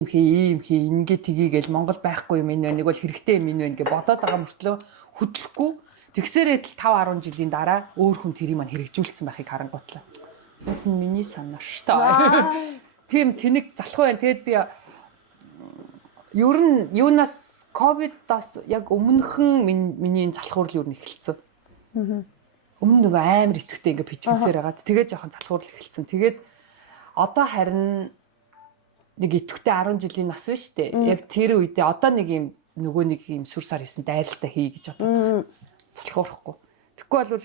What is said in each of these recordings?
ийм хий ингээ тгийгээл Монгол байхгүй юм энэ нэг бол хэрэгтэй юм энэ ингээ бодоод байгаа мөртлөө хөдлөхгүй тэгсээрээ 5-10 жилийн дараа өөр хүн тэрийг маань хэрэгжүүлсэн байхыг харангуйтлаа. Бас миний санаа шүү дээ. Тийм тэнэг залхуу байна. Тэгэд би ер нь юунаас ковидоос яг өмнөхөн миний залхуурл юу н эхэлсэн. Өмнө нөгөө амар итгэвтэй ингээ бичгэлсээр байгаа. Тэгээд жоохон залхуурл эхэлсэн. Тэгээд одоо харин нэг итгэвтэй 10 жилийн нас биш үү? Яг тэр үедээ одоо нэг юм нөгөө нэг юм сүр сар хийсэн дайралтаа хий гэж бодоод залхуурахгүй. Тэгэхгүй бол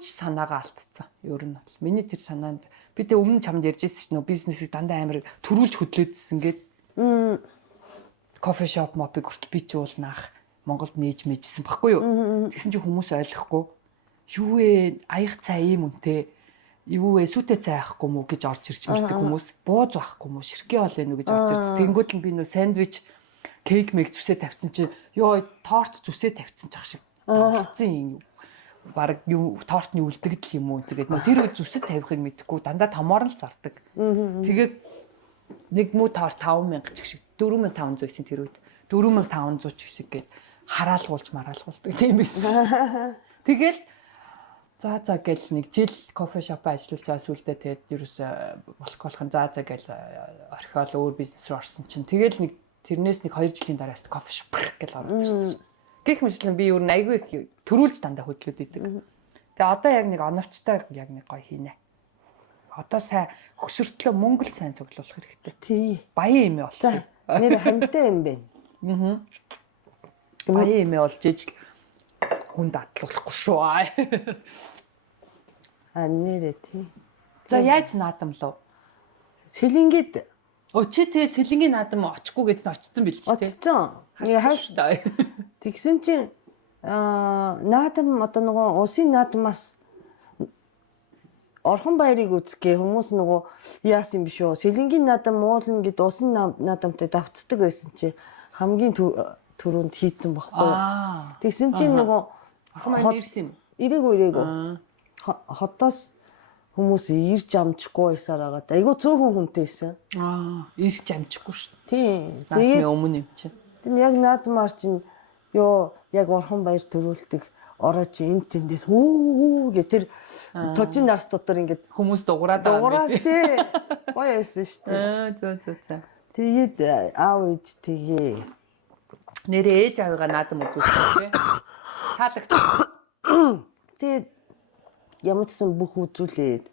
4 ч санаагаа алдсан. Ер нь бол миний тэр санаанд би тэг өмнө чамд ярьжсэн чинь нөгөө бизнесийг дандаа амар төрүүлж хөдлөөдсөн гээд кофе шоп мопыг хүртэл би ч уулнаах Монголд нээж мэжсэн баггүй юу? Тэгсэн чинь хүмүүс ойлгохгүй. Юу вэ? Аяг цай ийм үнэтэй юу вэ сүтэ цай авахгүй мүү гэж орж ирж мэрдэг хүмүүс бууз авахгүй мүү ширхээ ол вэ нү гэж орж ирж тэнгууд л би нөө сандвич кейк мэг зүсээ тавьсан чи ёо торт зүсээ тавьсан ч ах шиг болсон юм баг юу тортны үлдэгдэл юм уу тэгээд нөө тэр зүсэд тавихыг мэдэхгүй дандаа томоор л зардаг тэгээд нэг мүү торт 5000 ч шиг 4500 гэсэн тэр үед 4500 ч шиг гээд хараалгуулж мараалгуулдаг тийм байсан тэгэл за гэл нэг жил кофе шоп ажиллаж байгаа сүлдээ тэгээд ерөөсө болохын за гэл орхиол өөр бизнес руу орсон чинь тэгэл нэг тэрнээс нэг 2 жилийн дараас кофе шоп гэл ороод ирсэн. Гэх мэтлэн би ер нь айгүй их төрүүлж дандаа хөдлөд идэг. Тэгээ одоо яг нэг оновчтой яг нэг гоё хийнэ. Одоо сайн хөсөртлөө мөнгө л сайн цуглуулах хэрэгтэй. Тий. Баян эмээ болчих. Нэр хамтай юм байна. Баян эмээ болж ижил хүнд атлуулахгүй шүү. Нэрээ тий. За яаж наадамлуу? Сэлэнгэд Өчөө тэгээ сэлэнгийн наадам очихгүй гэсэн очсон бил ч тий. Очсон. Ингээ хайш. Тэгсэн чинь наадам одоо нөгөө усын наадамаас орхон баярыг үзгээ хүмүүс нөгөө яасан биш үү? Сэлэнгийн наадам муулна гэд усын наадамтай давцдаг байсан чи хамгийн түрүүнд хийцэн баггүй. Тэгсэн чинь нөгөө орхон баяр ирсэн юм. Ирээгүй. Хотоос хүмүүс ирж амжихгүй байсаар байгаа. Айгу цөөхөн хүнтэйсэн. Ирж амжихгүй шүү. Тийм. Тэгээд өмнө юм чинь. Тэг яг наадмаар чинь ёо яг орхон баяр төрүүлдэг ороо чи энэ тэндээс хүү гэ тэр тожин нарс дотор ингээд хүмүүс дуграад байгаа юм тий. Гоё байсан шүү дээ. Зөө. Тэгээд аав ээж тэгээ нэрээ ээж авыгаа наадам үзүүлсэн тий. Таалагч. Тэгээд ямар ч сан бүх үзүүлээд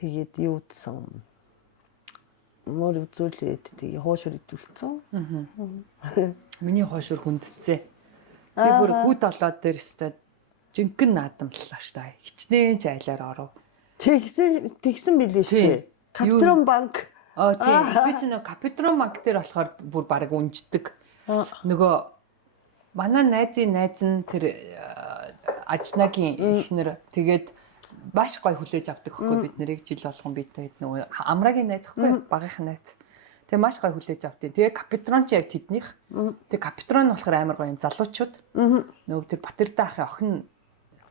тэгээд юу утсан мөр үзүүлээд тэгээ хоошор идүүлсэн. Миний хоошор хүндцээ. Би бүр хүд олоод дээр өстой жинхэнэ наадамллаа штэ. Хичнээн ч айлаар оров. Тэгсэн билээ штэ. Капитрон банк. Тийм. Би ч нэг Капитрон банк дээр болохоор бүр баг үнждэг. Нөгөө манай найз нь тэр ажнагийн ихнэр тэгээд баш гой хүлээж авдаг хөхгүй бид нарыг жил болгон бидтэй нөгөө амрагийн найз хөхгүй багийнх найз. Тэгээ маш гой хүлээж авдیں۔ Тэгээ Капитрон ч яг тэднийх. Тэгээ Капитрон болохоор амар гоё юм залуучууд. Нөгөө тэр Батэрдэ ахын охин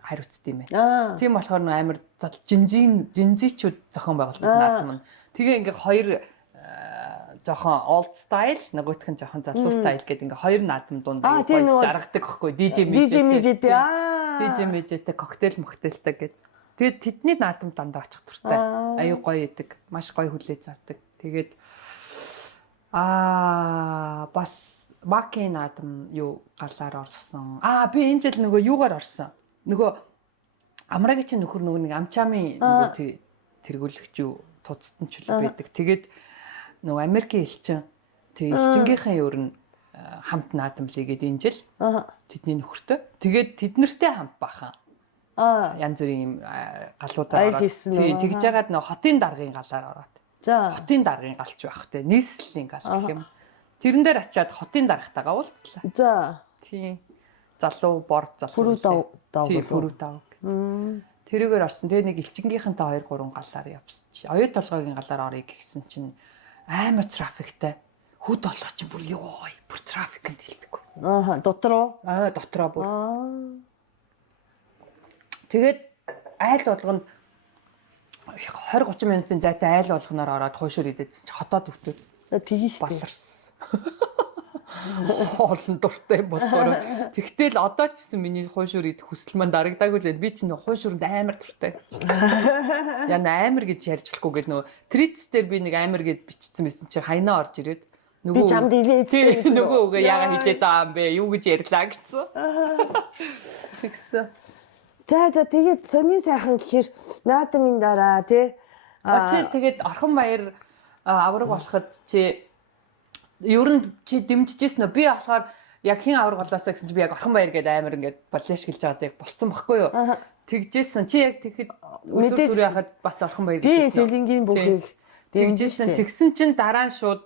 хариуцд юм байна. Тийм болохоор нөгөө амар жинзичүүд зохион байгуулалт наадам нь. Тэгээ ингээ хоёр жоохон old style нөгөөх нь жоохон залуу style гэдэг ингээ хоёр наадам дунд жаргадаг хөхгүй DJ мэжтэй коктейл мохтейлтэй гэдэг. Тэгээд тэдний наадам дандаа очих туртай. Аюу гоё идэг, маш гоё хүлээж авдаг. Тэгээд бас Макийн наадам юу галаар орсон. Би энэ жил нөгөө юугаар орсон. Нөгөө Амрагийн чинь нөхөр нөгөө нэг амчаамын нөгөө тэргүүлэгч юу туцтан ч үл байдаг. Тэгээд нөгөө Америкийн элчин тэг элчингийнхэн ер нь хамт наадамлаа гээд энэ жил тэдний нөхөртөө тэгээд тэднэртэй хамт бахан янз бүрийн галуудаар ороод тэгж яагаад нөгөө хотын даргын галаар ороод хотын даргын галч байх те нийслэлийн гал гэх юм тэрэн дээр очиад хотын даргатайгаа уулзлаа тийм залуу бор залуу бүрүү дав тэрүүгээр орсон тэгээ нэг элчингийнхэнтэй 2-3 галаар явсан чи оюут толгойн галаар орё гэсэн чинь амар трафиктай. Хөд олоо чи бүр ёо бүр трафикэнд хилдэггүй. Дотроо? Дотроо бүр. Тэгээд айл болгонд 20-30 минутын зайтай айл болгоноор ороод хойшоор идээдсэн чи хотоод өвтөд. тэгин шүү. баларс. Олон дуртай болохоор. Тэгтэл одоо ч гэсэн миний хуушур идэх хүсэл маань дарагдаагүй л байна. Би чинь хуушурд амар дуртай. Яа амар гэж ярьж болохгүй гэдэг нөгөө треатс дээр би нэг амар гэж бичсэн байсан чи хайнаа орж ирээд би чамд илээдтэй нөгөө яага хэлээд байгаа юм бэ? Юу гэж ярьлаа гэсэн. Тэгсэн. За тэгээд сони сайхан гэхээр наадмын дараа тий. Чи тэгээд орхон баяр авраг болоход чи ер нь чи дэмжижсэн үү? Би болохоор яг хин авраг болоосаа гэсэн чи би яг орхон баяр гэдэг амар ингээд баллеш гэлж байгаадаа яг болцсон байхгүй юу? Тэгжсэн чи яг тэгэхэд өдөр түр яхад бас орхон баяр гэжсэн. Би сэлэнгийн бүхийг дэмжижсэн. Тэгсэн чин дараа нь шууд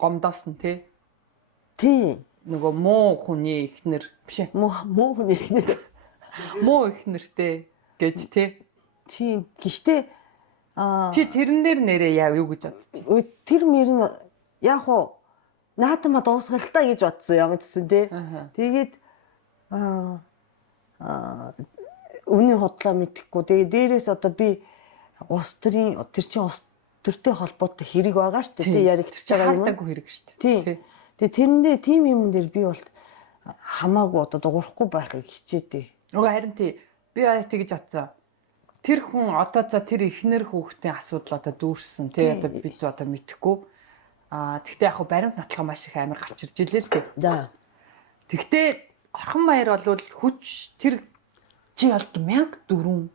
гомдоосон тий. Тий. Нөгөө муу хүний ихнэр биш ээ. Муу хүний ихнэр. Муу ихнэртэй гэд тий. Тий. Гэхдээ чи тэрэн дээр нэрээ яа юу гэж бодчих. Тэр мөр нь яг уу наатама дуусгалтаа гэж бодсон юм гэсэн тий. Тэгээд үнийн худлаа мэдэхгүй. Тэгээд дээрээс одоо би улс төрийн тэр чинь улс төртэй холбоотой хэрэг байгаа шүү дээ. Тий яригдчихж байгаа юм. Хардаггүй хэрэг шүү дээ. Тий. Тэгээд тэрэндээ тим юм дээр би бол хамаагүй одоо дуурахгүй байхыг хичээдэг. Уга харин тий би тэгж атсан. Тэр хүн одоо за тэр ихнэр хүүхдийн асуудал одоо дүүрсэн тий одоо бид одоо мэдэхгүй. Тэгтээ яг баримт нотлохоо маш их амар гарч ирж илээ л дээ. За. Тэгтээ орхон баяр бол хүч тэр чи болт 1024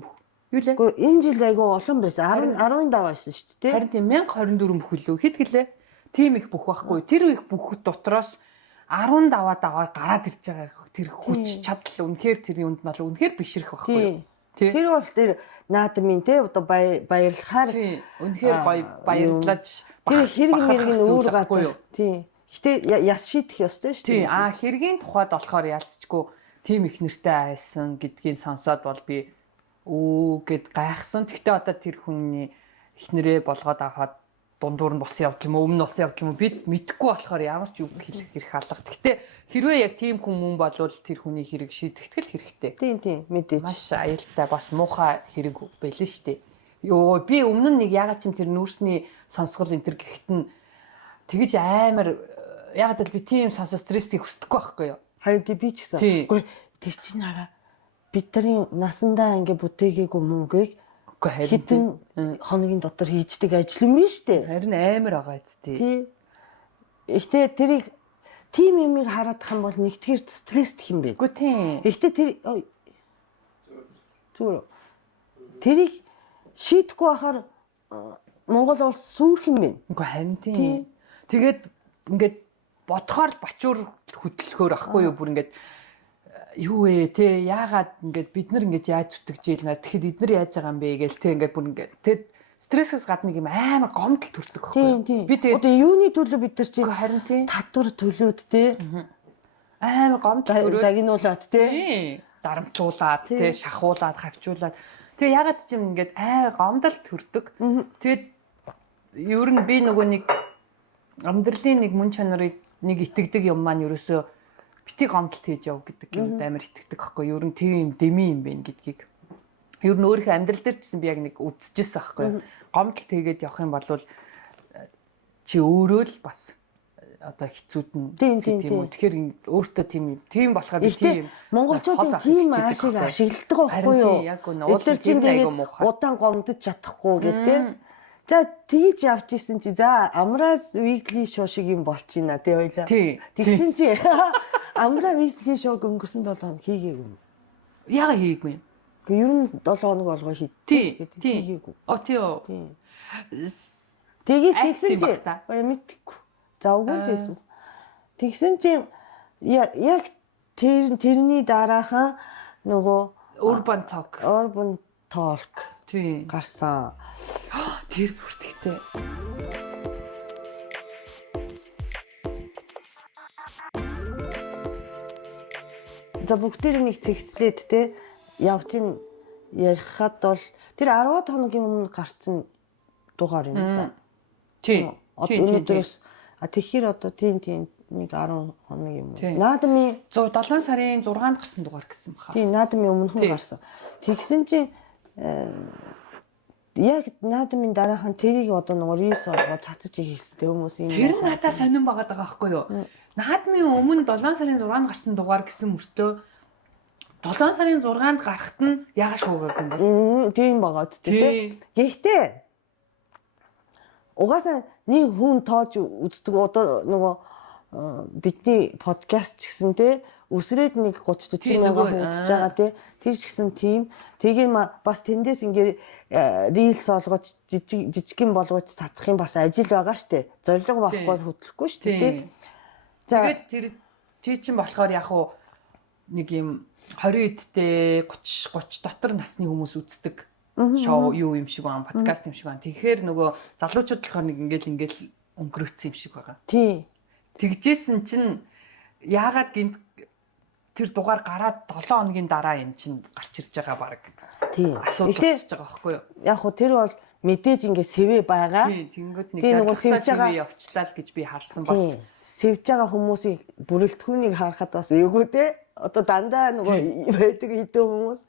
бүх. Юу лээ? Гэхдээ энэ жил айгүй олон байсан. 15 байсан шүү дээ. Харин тийм 1024 бүх үлээ. Хэд гэлээ? Тим их бүх байхгүй. Тэр их бүх дотроос 15 даваа гараад ирж байгаа тэр хүч чадал үнэхээр тэр юунд нь үнэхээр бишрэх байхгүй. Тэр бол тэр наадмын те одоо баярлахаар үнэхээр гоё баярлаж тэр хэрэг мэргийн өөр газар. Тийм. Гэтэ яс шийдэх ёстой шүү дээ. Тийм. Хэргийн тухайд болохоор ялцчгүй тим их нэртэй айсан гэдгийг сонсоод бол би гэд гайхсан. Тэгтээ одоо тэр хүний ихнэрээ болгоод аваад дундуур нь бос явдал юм уу, өмнө бос явдал юм уу бид мэдэхгүй болохоор ямар ч юу хэлэх хэрэг алга. Тэгтээ хэрвээ яг тийм хүн болвол тэр хүний хэрэг шийдэгдэл хэрэгтэй. Тийм мэдээж. Маш аюултай бас муухай хэрэг байлаа шүү дээ. Йоо би өмнө нь нэг ягаад ч юм тэр нүүрсний сонсгол энэ төр гэхэд нь тэгэж амар ягаад л би тийм сонсоо стрессийг хүсдэхгүй байхгүй юу? Харин би ч гэсэн. Үгүй тэр чинь хараа бидний насандаа ингээ бүтээгээгүй мөнгөийг хэдэн хоногийн дотор хийждэг ажил юм биш үү? Харин амар байгаа зү. Тий. Ихтэй тэрийг тим юмыг хараад хам бол нэгтгэр стрессдэх юм бэ. Үгүй тий. Ихтэй тэр зүгээр тэрийг шийдэхгүй байхаар Монгол улс сүрх юм бэ. Үгүй харин тий. Тэгээд ингээд бодохоор бачуур хөдөлгөөр ахгүй юу бүр ингээд юу вэ те яагаад ингээд бид нар ингэж яаж зүтгэж ийлнэ тэгэхэд эдгээр яаж байгаа юм бэ гээл те ингээд бүр ингээд те стрессээс гадна юм амар гомдол төрдөг байхгүй би тэгээд одоо юуны төлөө бид нар чи харин тий татвар төлөөд те амар гомдол загинуулаад те дарамтлуулаад те шахуулаад хавчуулаад тэгээ яагаад ч юм ингээд амар гомдол төрдөг тэгээд ер нь би нөгөө нэг амьдралын нэг мөн чанарыг нэг итгэдэг юм маань ерөөсөө бити гомдолт хийж яв гэдэг юм амар итгэдэг байхгүй юу? Ер нь тэр юм дэми юм байна гэдгийг. Ер нь өөрийнхөө амьдрал дээр ч гэсэн би яг нэг үзчихсэн байхгүй юу? Гомдолт хийгээд явах юм бол чи өөрөө л бас одоо хэцүүд нь тийм үү. Тэгэхээр өөртөө тийм болохоор би тийм монголчуудын тийм аашиг ашигладаг байхгүй юу? Яг үнэ. Эдгээр чинь удаан гомдож чадахгүй гэдэг. За тэгж явж исэн чи за Амраз weekly show шиг юм болчихно тий ойлоо. Тэгсэн чи Амраа weekly show өнгөрсөн 7 хоног хийгээгүй. Яага хийгээгүй юм? Гэхдээ ер нь 7 хоног болгоо хийдтэй шүү дээ. Хийгээгүй. Тий. Тэгээс тэгсэн чи мэдхгүй. Завгүй дэсэн. Тэгсэн чи яг тэрний дараахан нөгөө urban talk тий гарсан. Тэр бүртгэгтэй. За бүгдээр нэг цэгцлээд те явтын ярихад бол тэр 10 хоногийн өмнө гарсан дугаар юм да. Тий. Өнөөдрөөс тэгэхээр одоо тийм нэг 10 хоног юм. Наадмын 7 сарын 6-нд гарсан дугаар гэсэн баха. Тийм наадмын өмнөхөн гарсан. Тэгсэн чинь яг наадмын дараахан тэрийг одоо нөгөө рилс болгоо цацаж хийх хэрэгтэй хүмүүс юм. Тэр нь надад сонирн байгаад байгаа байхгүй юу? Наадмын өмнө 7 сарын 6-нд гарсан дугаар гэсэн мөртөө 7 сарын 6-нд гарахт нь яга шуугаагүй юм бол. Тийм байгаа тийм. Гэхдээ угаасаа нэг хүн тоож үздэг одоо нөгөө бидний подкаст ч гэсэн те өсрээд нэг 30-40 мянган хүн үзэж байгаа те тийш гэсэн тийм тэгээ бас тэндээс ингээд рилс олгож жижигэн болгож цацах юм бас ажил байгаа штэ зориг байхгүй хөдлөхгүй штэ те тэгээд тэр чи чинь болохоор яг уу нэг юм 20 эдтэй 30 дотор насны хүмүүс үздэг шоу юу юм шиг байна подкаст юм шиг байна тэгэхээр нөгөө залуучууд болохоор нэг ингээл өнгөрөөцсөн юм шиг байгаа тий тэгжсэн чинь яагаад гинт тэр дугаар гараад 7 хоногийн дараа энэ чинь гарч ирж байгаа баг. Тийм. Асуудал болчихж байгаа байхгүй юу? Яг хөө тэр бол мэдээж ингээ сэвэ байгаа. Тийм. Тэнгүүд нэг сэвж байгаа явчлаа л гэж би харсан бас. Сэвж байгаа хүмүүсийг бүрэлдэхүүнийг харахад бас эвгүй те. Одоо дандаа нөгөө байдаг хэдэн хүмүүс.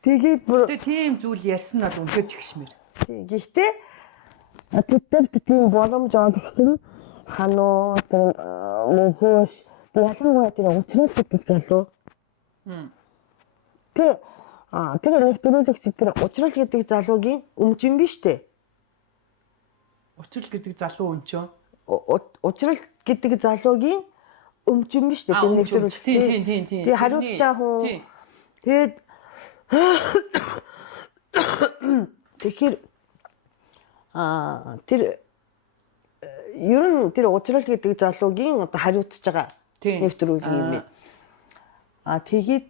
Тэгээд тийм зүйл ярьсан бол үнэхээр чигшмэр. Тийм. Гэхдээ тэд тийм боломж олгосон хануу мөнхөш ялангуяа тэр уучрал гэдэг залуу. Тэр нэвтрүүлэгч тэр уучрал гэдэг залуугийн өмчөн биш үү? Уучрал гэдэг залуу өмчөө. Уучрал гэдэг залуугийн өмчөн биш үү? Тэр нэвтрүүлэгч. Тийм. Тэгээ хариуцж байгаа хүн. Тэгээд тэгэхээр тэр ер нь тэр уучрал гэдэг залуугийн одоо хариуцж байгаа нэвтрүүлэг юм. Тэгээд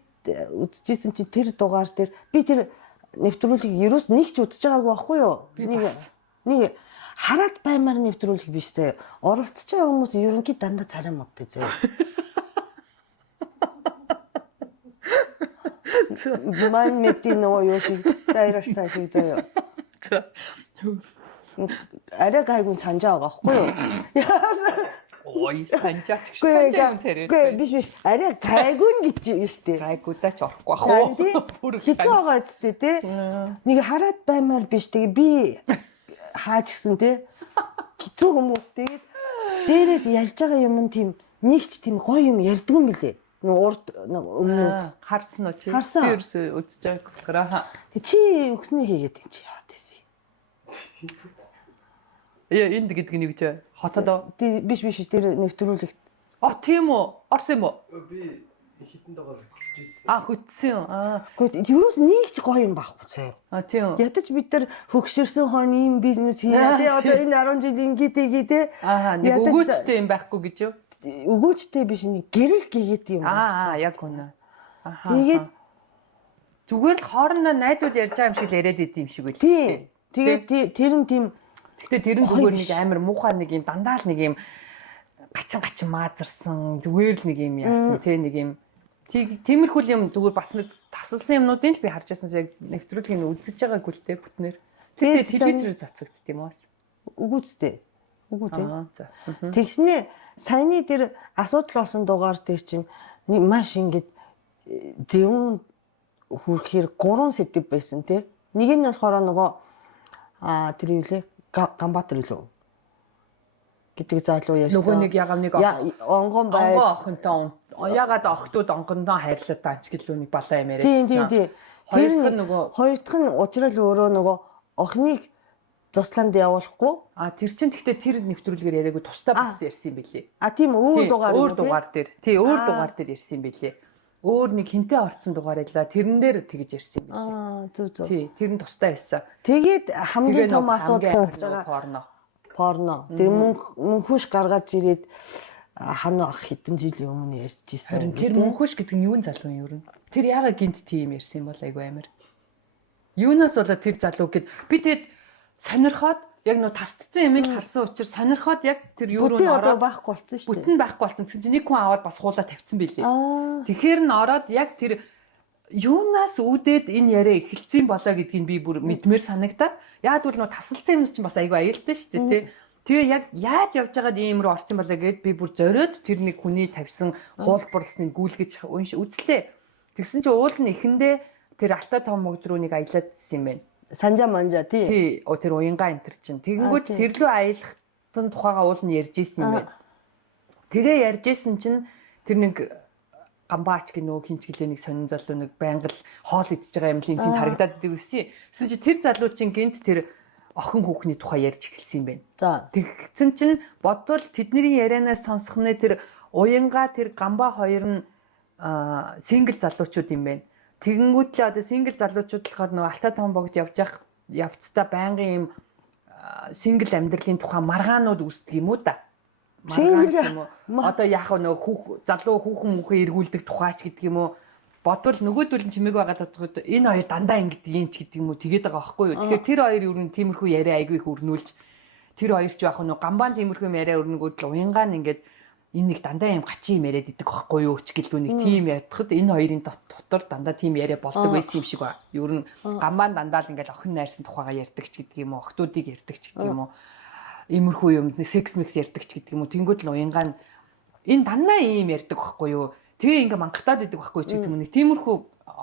үзчихсэн чи тэр дугаар дээр би тэр нэвтрүүлгийг ерөөс нэг ч үзэж байгаагүй байхгүй юу? Нэг хараад баймаар нэвтрүүлэг биш зэ. Оролцож байгаа хүмүүс ерөнхийд дандаа царай модтой зэ. Ман мэдээ нөгөө юу шиг дайралцаа шиг заяа. Арай гайгүй санджаа байгаа байхгүй юу? Ой санджаач гэж санджаа царай. Үгүй биш арай гайгүй гэж штэ. Гайгуудаа ч орохгүй ах уу. Хэцүү байгаа үсттэй те. Нэг хараад баймаар биш тэгээ би хаач гисэн те. Хэцүү хүмүүс тэгээд дээрээс ярьж байгаа юм тийм нэг ч тийм гоё юм ярьдгүй юм билээ. Урд өмнө харцсан уу чи? Тэр үзэж байгаа. Тэг чи өгснээ хийгээд юм чи яа тийс. Энд гэдэг нь юу гэж хотод биш тэр нэвтрүүлэгт. Тийм үү? Орсон юм уу? Би хитэн дагаар хөтлөж ирсэн. Хөтсөн юм. Гэхдээ юурээс нэг ч гоё юм байхгүй цаа. Тийм. Ядаж бид нар хөгшөрсөн хон ийм бизнес хийя тий одоо энэ 10 жил ингэдэг тий. Нэг өгөөжтэй юм байхгүй гэж юу? Өгөөжтэй биш нэг гэрэл гээгээд юм. Яг үнэ. Тэгээд зүгээр л хоорондоо найзууд ярьж байгаа юм шиг л яриад идэв юм шиг үл тий. Тэгээд тэр нь тийм. Гэхдээ тэр нь зүгээр нэг амар муухай нэг юм дандаа л нэг юм гачин маазарсан зүгээр л нэг юм яасан тий нэг юм тиймэрхүү юм зүгээр бас нэг тасалсан юмнуудын л би харж байсан яг нэвтрүүлгийг үзэж байгаагүй л дээ бүтнээр. Тэгээд телевизээр цацагдт юм уус. Үгүйцтэй. Үгүй тий. Тэгснээ саяны тэр асуудал болсон дугаар дээр чинь маш ингэж зөвөн хүрхээр 3 сэдв байсан тий. Нэг нь болохоор нөгөө тэр юу лээ Гамбатар илүү гэдэг залуу ярьсан. Нөгөө нэг ягам нэг онгон бай. Охинтой ягаад охтууд онгондоо хайрлаад тач гэлөө нэг балаа юм яриадсан. Тийм. Хоёр дахь нь уучрал өөрөө нөгөө охиныг тусланд явуулахгүй. Тэр чинь гэхдээ тэр нэвтрүүлгээр яриаггүй тусдаа бас ярьсан юм билээ. Тийм өөр дугаар дээр. Тий өөр дугаар дээр ярьсан юм билээ. Өөр нэг хинтээ орцсон дугаар байлаа. Тэрэн дээр тэгж ярьсан юм билээ. Зүг. Тий, тэр нь тусдаа байсан. Тэгээд хамгийн том асуудал болж байгаа порно. Тэр мөнхөш гаргаж ирээд ханаа ах хэдэн жилийн өмнө ярьж ирсэн. Тэр мөнхөш гэдэг нь юун залуу юм ер нь? Тэр яагаад гинт тийм ярьсан юм бол айгүй амар. Юунаас болоод тэр залуу гэд би тэгээд сонирхоод яг нөө тасдсан юм л харсан учраас сонирхоод яг тэр юу руу ороод байхгүй болсон шүү дээ. Бүтэн байхгүй болсон. Тэгсэн чинь нэг хүн аваад бас хуулаа тавьсан байлээ. Тэгэхээр н ороод яг тэр юунаас үүдээд энэ яриа эхэлсэн болоо гэдгийг би бүр мэдмээр санагдаад яг бол нөө тасалсан юм чинь бас айгүй аюултай шүү дээ тий. Тэгээ яг яаж явж байгаад ийм рүү орсон болоо гэд би бүр зориод тэр нэг хүний тавьсан хуулбарлсныг гүйлгэж үзлээ. Тэгсэн чинь уул нь эхэндээ тэр Алтай том мөгд рүү нэг аялаадсэн юм байна. Санжаа манжаа тий. Тий, тэр уянгаа энэ төр чинь. Тэгэнгүүт тэр лөө аялахтан тухайгаа уул нь ярьж исэн юм байна. Тэгээ ярьж исэн чинь тэр нэг гамбаач гинөө хинч гэлээ нэг сонин залуу нэг байнга л хоол идж байгаа юм л энэ харагдаад идэг үсэ. Эсвэл чи тэр залуу чинь гинт тэр охин хүүхний тухай ярьж эхэлсэн юм байна. За. Тэгсэн чинь бодвол тэдний ярианаас сонсох нэ тэр уянгаа тэр гамбаа хоёр нь сингл залуучууд юм байна. Тэгэнгүүт л одоо сингл залуучууд болохоор нөгөө Алтай том богд явцдаа байнгын юм сингл амьдралын тухай маргаанууд үүсдэг юм уу да? Сингл одоо яг нөгөө залуу хүүхэн мөхөө эргүүлдэг тухайч гэдэг юм уу? Бодвол нөгөөдөл нь чимээг байгаа татхад энэ хоёр дандаа ингэдэг юм ч гэдэг юм уу тэгээд байгаа байхгүй юу. Тэгэхээр тэр хоёр юу н тиймэрхүү яриа айгүй их өрнүүлж тэр хоёр ч яг нөгөө гамбаан тиймэрхүү яриа өрнөгөөд л уянгаан ингээд энэ нэг дандаа юм гачин юм яриад идэг байхгүй юу ч гэлгүй нэг тийм ядахад энэ хоёрын дотор дандаа тийм яриа болдог байсан юм шиг ба. Юу н гамбаан дандаа л ингээд охин найрсан тухайгаа ярьдаг ч гэдэг юм уу, охтуудыг ярьдаг ч гэдэг юм уу. Иймэрхүү юм секс мекс ярьдаг ч гэдэг юм уу. Тэнгүүд л уянгаан энэ дандаа ийм ярьдаг байхгүй юу. Тэгээ ингээ мангартаад идэг байхгүй ч гэдэг юм нэг тиймэрхүү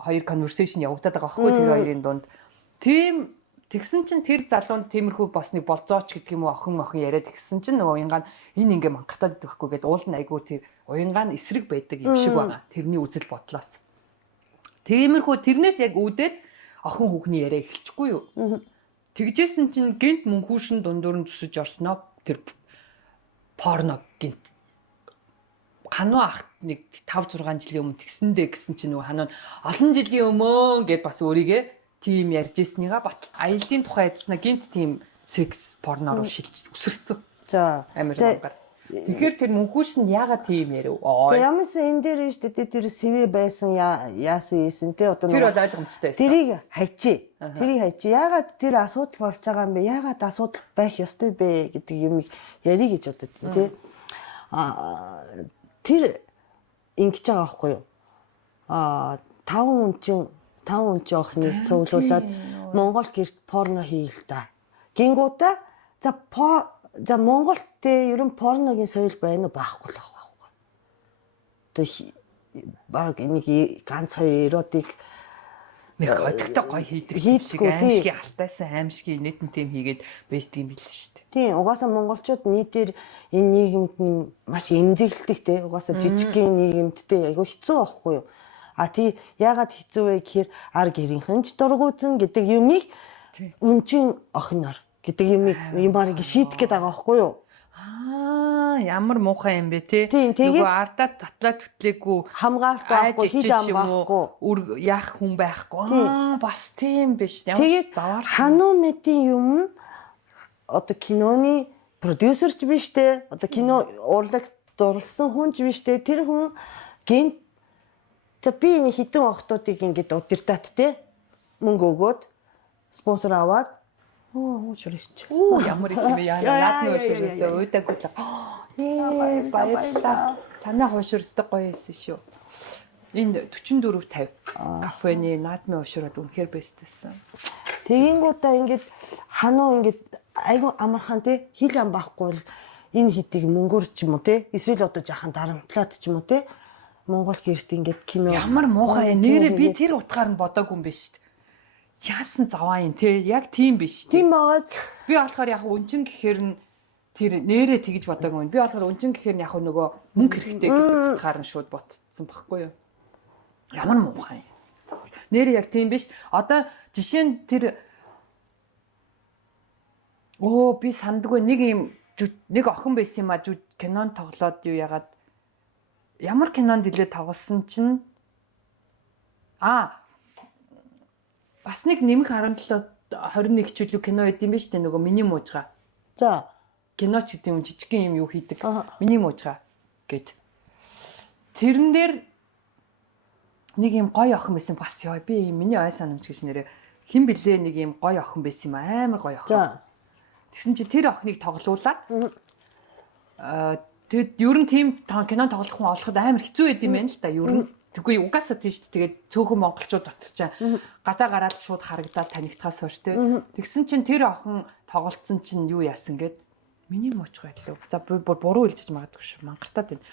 хоёр conversation явагдаад байгаа байхгүй тэр хоёрын дунд. Тийм тэгсэн чинь тэр залуунд тиймэрхүү бас нэг болзооч гэдэг юм уу охин яриад тэгсэн чинь нөгөө уянгаан энэ ингээ мангартаад идэг байхгүй гэдээ уул нь айгүй тэр уянгаан эсрэг байдаг юм шиг байгаа. Тэрний үзэл бодлоос. Тиймэрхүү тэрнээс яг үүдээд охин хүүхний яриа эхэлчихгүй юу. Тэгжсэн чинь гинт мөнхүүшин дундуур нь зүсэж орсноо тэр порно гинт хануу ахт нэг 5 6 жилийн өмнө тэгсэндээ гэсэн чинь нөгөө хануу олон жилийн өмнө гэд бас өөрийгөө тийм ярьж ирснийга бат аялын тухай ярьснаа гинт тийм секс порно руу шилж өсөрцөн. За амар мангар. Тэгэхээр тэр мөнхүүш нь яагаад тийм ярив? Ямарсан энэ дээр нь шүү дээ тэр сэвэ байсан яасан ийсэн те одоо тэр бол ойлгомжтой байсан. Тэрийг хайчи. Тэрийг хайчи. Яагаад тэр асуудал болж байгаа юм бэ? Яагаад асуудал байх ёстой бэ гэдэг юм ярих гэж бодод те. Тэр ингэж байгаа байхгүй юу? 5 хүн ч охиныг цуглуулад Монгол гэрт порно хийл та. Гингуудаа за Монголд ер нь порногийн соёл байна уу байхгүй л байхгүй. Тэг баг нэг ганц хоёр эротик нэг хөдөлгөөнтэй гоё хийдэг шиг аимшигын алтайсан аимшигын нийтэн тийм хийгээд байдаг юм билээ шүү дээ. Тийм угаасаа монголчууд нийтээр энэ нийгэмд маш эмзэглэдэг те угаасаа жижигхэн нийгэмд те айгу хэцүү байхгүй юу. Тий яагаад хэцүү вэ гэхээр ар гэрийнхэн ч дургуутсан гэдэг юмыг үнчин охиноор гэдэг юмарыг шийдэх гээд байгаа байхгүй юу. Ямар муухай юм бэ те. Нөгөө ардаа татлаа төтлээгүй хамгаалалт байхгүй хийж байхгүй яах хүн байхгүй. Бас тийм биш. Ямар заваар хануу мэдийн юм одоо киноны продюсерч биш те. Одоо кино урлаг дурлсан хүн ч биш те. Тэр хүн гинт за би энэ хитэн охтуудыг ингээд удирдаад те. Мөнгө өгөөд спонсор аваад уушрч. Ямар их юм яа. Наадны уушрсаа уйдаггүй л. Баярлалаа. Танай хуушрсдаг гоё байсан шүү. Энэ 44.50 кафений наадмын уушраад үнэхээр бэстсэн. Тэгэнгүүтээ ингээд хануу ингээд айгу амархан те хил ам байхгүй л энэ хитийг мөнгөөр ч юм уу те эсвэл одоо жаахан дарамтлаад ч юм уу те Монгол гэрт ингээд кино ямар муухай нэрээ би тэр утгаар нь бодоогүй юм биш шүү дээ. Яасан заваа юм те яг тийм биш шүү дээ. Тийм байгаад би болохоор яг үнчин гэхээр нь тэр нэрээ тэгж бодоогүй юм. Би болохоор үнчин гэхээр нь яг нөгөө мөнгө хэрэгтэй гэдэг утгаар нь шууд ботцсон байхгүй юу. Ямар муухай. Нэрээ яг тийм биш. Одоо жишээ нь тэр би сандгүй нэг охин байсан юм а кинон тоглоод юу ягаад ямар кинонд илээ тоглосон чинь бас нэг нэмэх 17 21 хичээлүү кино байд юм ба штэ нөгөө миний муужгаа. За кино ч гэдэг юм жижигхэн юм юу хийдэг. Миний муужгаа гэд. Тэрэн дээр нэг юм гоё охин байсан бас ёо би миний ой санамж гэж нэрээ хэн блэ нэг юм гоё охин байсан юм амар гоё охин. Тэгсэн чи тэр охиныг тоглуулад тэгэд ер нь тийм кино тоглох хүн олоход амар хэцүү байд юм байна л да ер нь. Тэггүй угаасаа тийм шүү дээ. Тэгээд цөөхөн монголчууд дотчаа гадаа гараад шууд харагдаад танигдахаас хойш тэ. Тэгсэн чинь тэр охин тоглолцсон чинь юу яасан гэд миний мууч байлаа. За буруу хэлж магадгүй шүү. Мангартаад байна.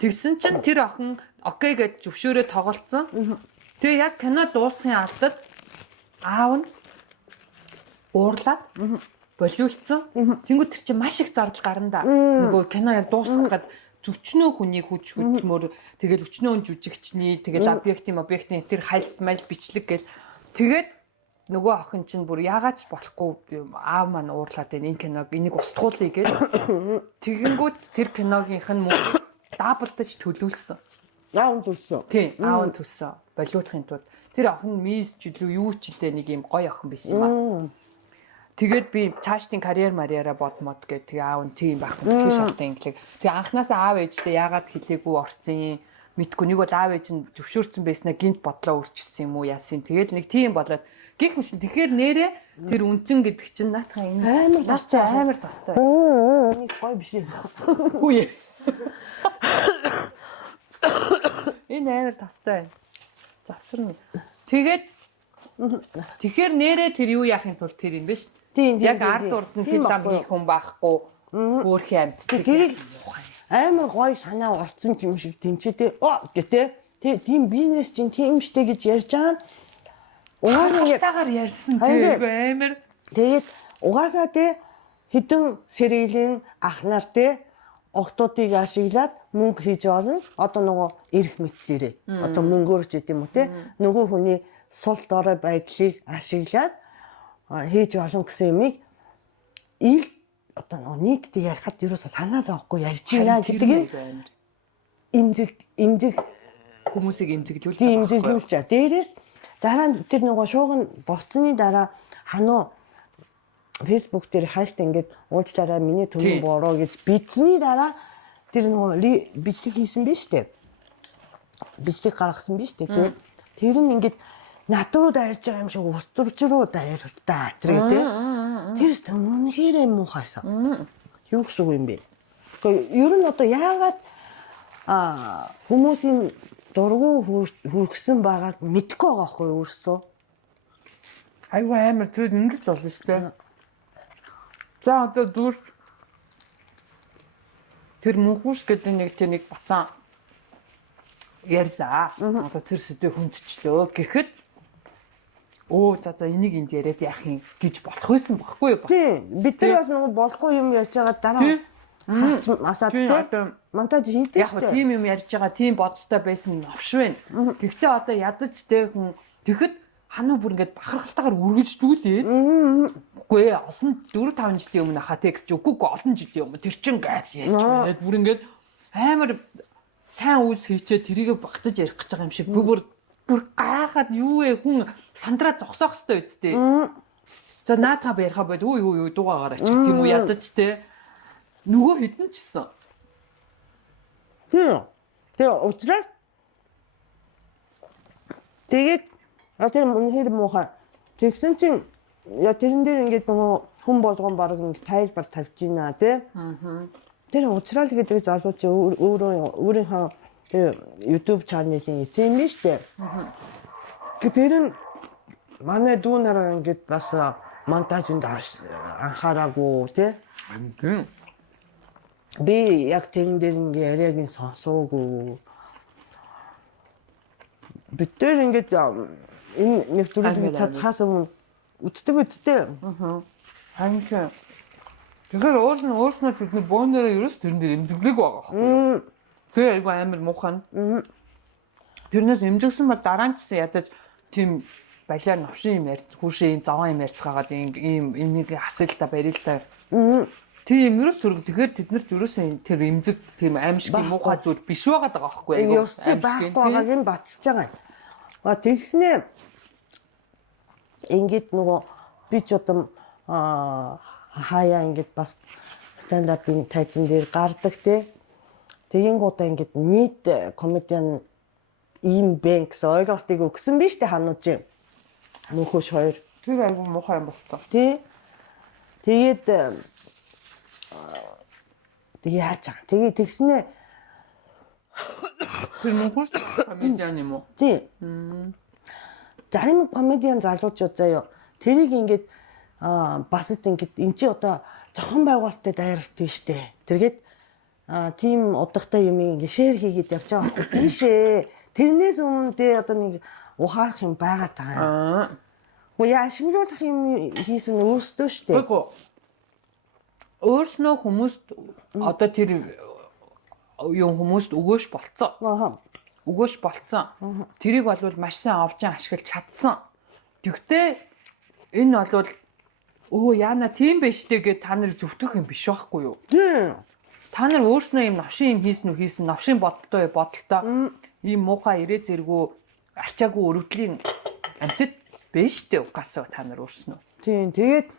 Тэгсэн чинь тэр охин окей гэж зөвшөөрөө тоглолцсон. Тэгээ яг кино дуусахын алдад аав нь уурлаад болиулсан. Тэнгүүд тэр чинь маш их зардал гарна да. Нөгөө кино яг дуусгахад зөвчнөө хүний хүч хөдөлмөр тэгэл өчнөө жүжигчний тэгэл объектын тэр хайлс майл бичлэг гэл тэгээд нөгөө охин чинь бүр яагаад ч болохгүй аав маань уурлаад байна энэ киног энийг устгуулъя гэж тэгэнгүүт тэр киногийнх нь мөнгө даблдаж төлүүлсэн. Аав төлсөн. Тийм, аав төлсөн. Болиулахын тулд тэр охин мисс ч илүү юу ч илээ нэг юм гоё охин байсан юм аа. Тэгээд би цаашдын карьер марьяараа бодмод гэх тэгээ аав нь тийм байх юм тийм шалтгаан инглиг. Тэгээ анханасаа аав ээжтэй яагаад хэлээгүй орцсон мэдгүй нэг бол аав ээж нь зөвшөөрсөн байснаа гинт бодлоо өөрчилсөн юм уу яасан. Тэгээд нэг тийм болоод гих мэт тэгэхээр нэрээ тэр үнцэн гэдэг чинь наатах энэ амар тастай. Нэг гоё биш юм. Үе. Энэ амар тастай. Завсарна. Тэгэхээр нэрээ тэр юу яахын тулд тэр юм ба шүү. Яг ард урд нь филм хийх хүн байхгүй. Өөрхийн амьд. Тэрийг амар гоё санаа орцсон юм шиг тэнцээтэй. Гэтэ тийм бизнес чинь тийм штэ гэж ярьж байгаа. Угаасаагаар ярьсан тийм амар. Тэгээд угаасаа тэ хэдэн сэргэлийн ах нар тэ октоодыг ашиглаад мөнгө хийж олно. Одоо нөгөө эрх мэтлэрээ. Одоо мөнгөөр ч гэдэм үү те. Нөгөө хүний сул дорой байдлыг ашиглаад хийж олон гэсэн юмыг одоо нөгөө нийтдээ ярихад ерөөсө санаа зовхгүй ярьж байна гэдэг нь имзэг хүмүүсийг имзэглүүлж байгаа. Дээрээс дараа нь тэр нөгөө шууган болцсны дараа хануу Facebook дээр хайлт ингээд уулзлаараа миний төмөн бороо гэж бидсний дараа тэр нөгөө бичлэг хийсэн биз дээ. Бичлэг гаргасан биз дээ. Тэгээд тэр нь ингээд над руу дайрж байгаа юм шиг устурч руу дайртаа тэр гэдэг. Тэрс үнэхээр муухайсан. Юу гэсэн юм бэ? Гэхдээ ер нь одоо яагаад хүмүүсийн дургу хүргэсэн байгааг мэдэхгүй байгаа байхгүй юу өөрсдөө? Айгүй амар тэр нэрч болно шүү дээ. За одоо дүр тэр мөнхүш гэдэг нэг бацаан ярьлаа. Одоо тэр сэдвээ хүндчлөө. Гэхэд за энийг энд яриад яах юм гэж болох байсан байхгүй юу? Тийм. Бид нар бас нэг болохгүй юм ярьж байгаа дараа масаад тийм монтаж хийдэг шүү дээ. Яг тийм юм ярьж байгаа тийм бодолтой байсан новш байна. Гэхдээ одоо ядаж тэ хүн тэгэхэд ханаа бүр ингээд бахархалтайгаар үргэлжлүүлээд үгүй ээ олон 4-5 жилийн өмнө хаа текст үгүй олон жилийн өмнө тэр чин гайс яаж мэрэд бүр ингээд амар сайн үс хийчээ тэрийг багтаж ярих гэж байгаа юм шиг бүр гайхаад юу вэ хүн сандраа зогсоох хэрэгтэй үсттэй. За наатаа ярихаа бол үй дуугаагаар ачих тийм үү ядаж те нөгөө хідэн чсэн. Тэгээ уучраад тэгээд тэр үнэхээр муухай. Тэгсэн чинь тэрэн дээр ингээд нөгөө хүн болгон баг ингээд тайлбар тавьж ийна тий. Тэр уучрал гэдэг залуу чи өөрийнхөө YouTube channel-ийн эзэн юм шүү дээ. Тэр нь манай дүү нараа ингээд бас монтажинд анхаараагүй тий. Би яг тэрэн дээр ингээд яриаг нь сонсоогүй. Бид тэр ингээд энэ нэвтрүүлгийг цацхаас өмнө үздэг үсттэй. Ханька. Тэгэхээр өөрснөө бидний бөөнөрөө ерөөс тэрэн дээр имзэглээг байгаа байхгүй. Тэгээ айгу амар муухан. Тэрнээс имзэгсэн бол дараа нь ч ядаж тийм балиар новшин юм ярьж, хүүшээ заван юм ярьцгаагаад ийм энийг хасалтаа барилтаа. Тийм ерөөс төрөг. Тэгэхээр тэд нарт ерөөсөө тэр имзэг тийм аимшиг муухай зүйл биш байгаа байхгүй айгу. Аимшиг байгааг нь баталж байгаа. Тэгснээ ингээд нөгөө би ч одоо хаяа ингээд бас стендапын тайзан дээр гардаг те. Тэгэнгүүтээ ингээд нийт комедиан ийм бэ гэсэн ойлголтыг өгсөн биз дээ ханууч. Мөнхөш хоёр. Тэр айгу муухай юм болцсон. Тий. Тэгээд яаж байгаа. Тэгээд тэгснээ тэр мөнхөш комедиан юм уу? Тий. Зарим комедиан залуучууд заяа тэрийг ингээд бас ингээд эн чи одоо зохион байгуулалтад дайралт штэ. Тэргээд тийм удахтай юм ингээд шеэр хийгээд явж байгаа байхгүй бишээ. Тэрнээс өмнө тэ одоо нэг ухаарах юм байгаа таа. Яа ашиглуулах юм хийсэн өөрсдөө шүү дээ. Үгүй. Өөрснөө хүмүүст одоо тэр юм хүмүүст өгөөш болцсон. Аа. Өгөөш болцсон. Тэрийг бол маш сайн овжин ашиглаж чадсан. Тэгвэл энэ бол яана тийм байж дээ гэж та нар зөвтгөх юм биш байхгүй юу? Тийм. Та нар өөрснөө юм новшин юм хийсэн новшин бодолтой ийм муухай ирээ зэрэгүү арчаагүй өрөвдлийн амьтад биш дээ угаасаа та нар өөрснөө. Тийм. Тэгээд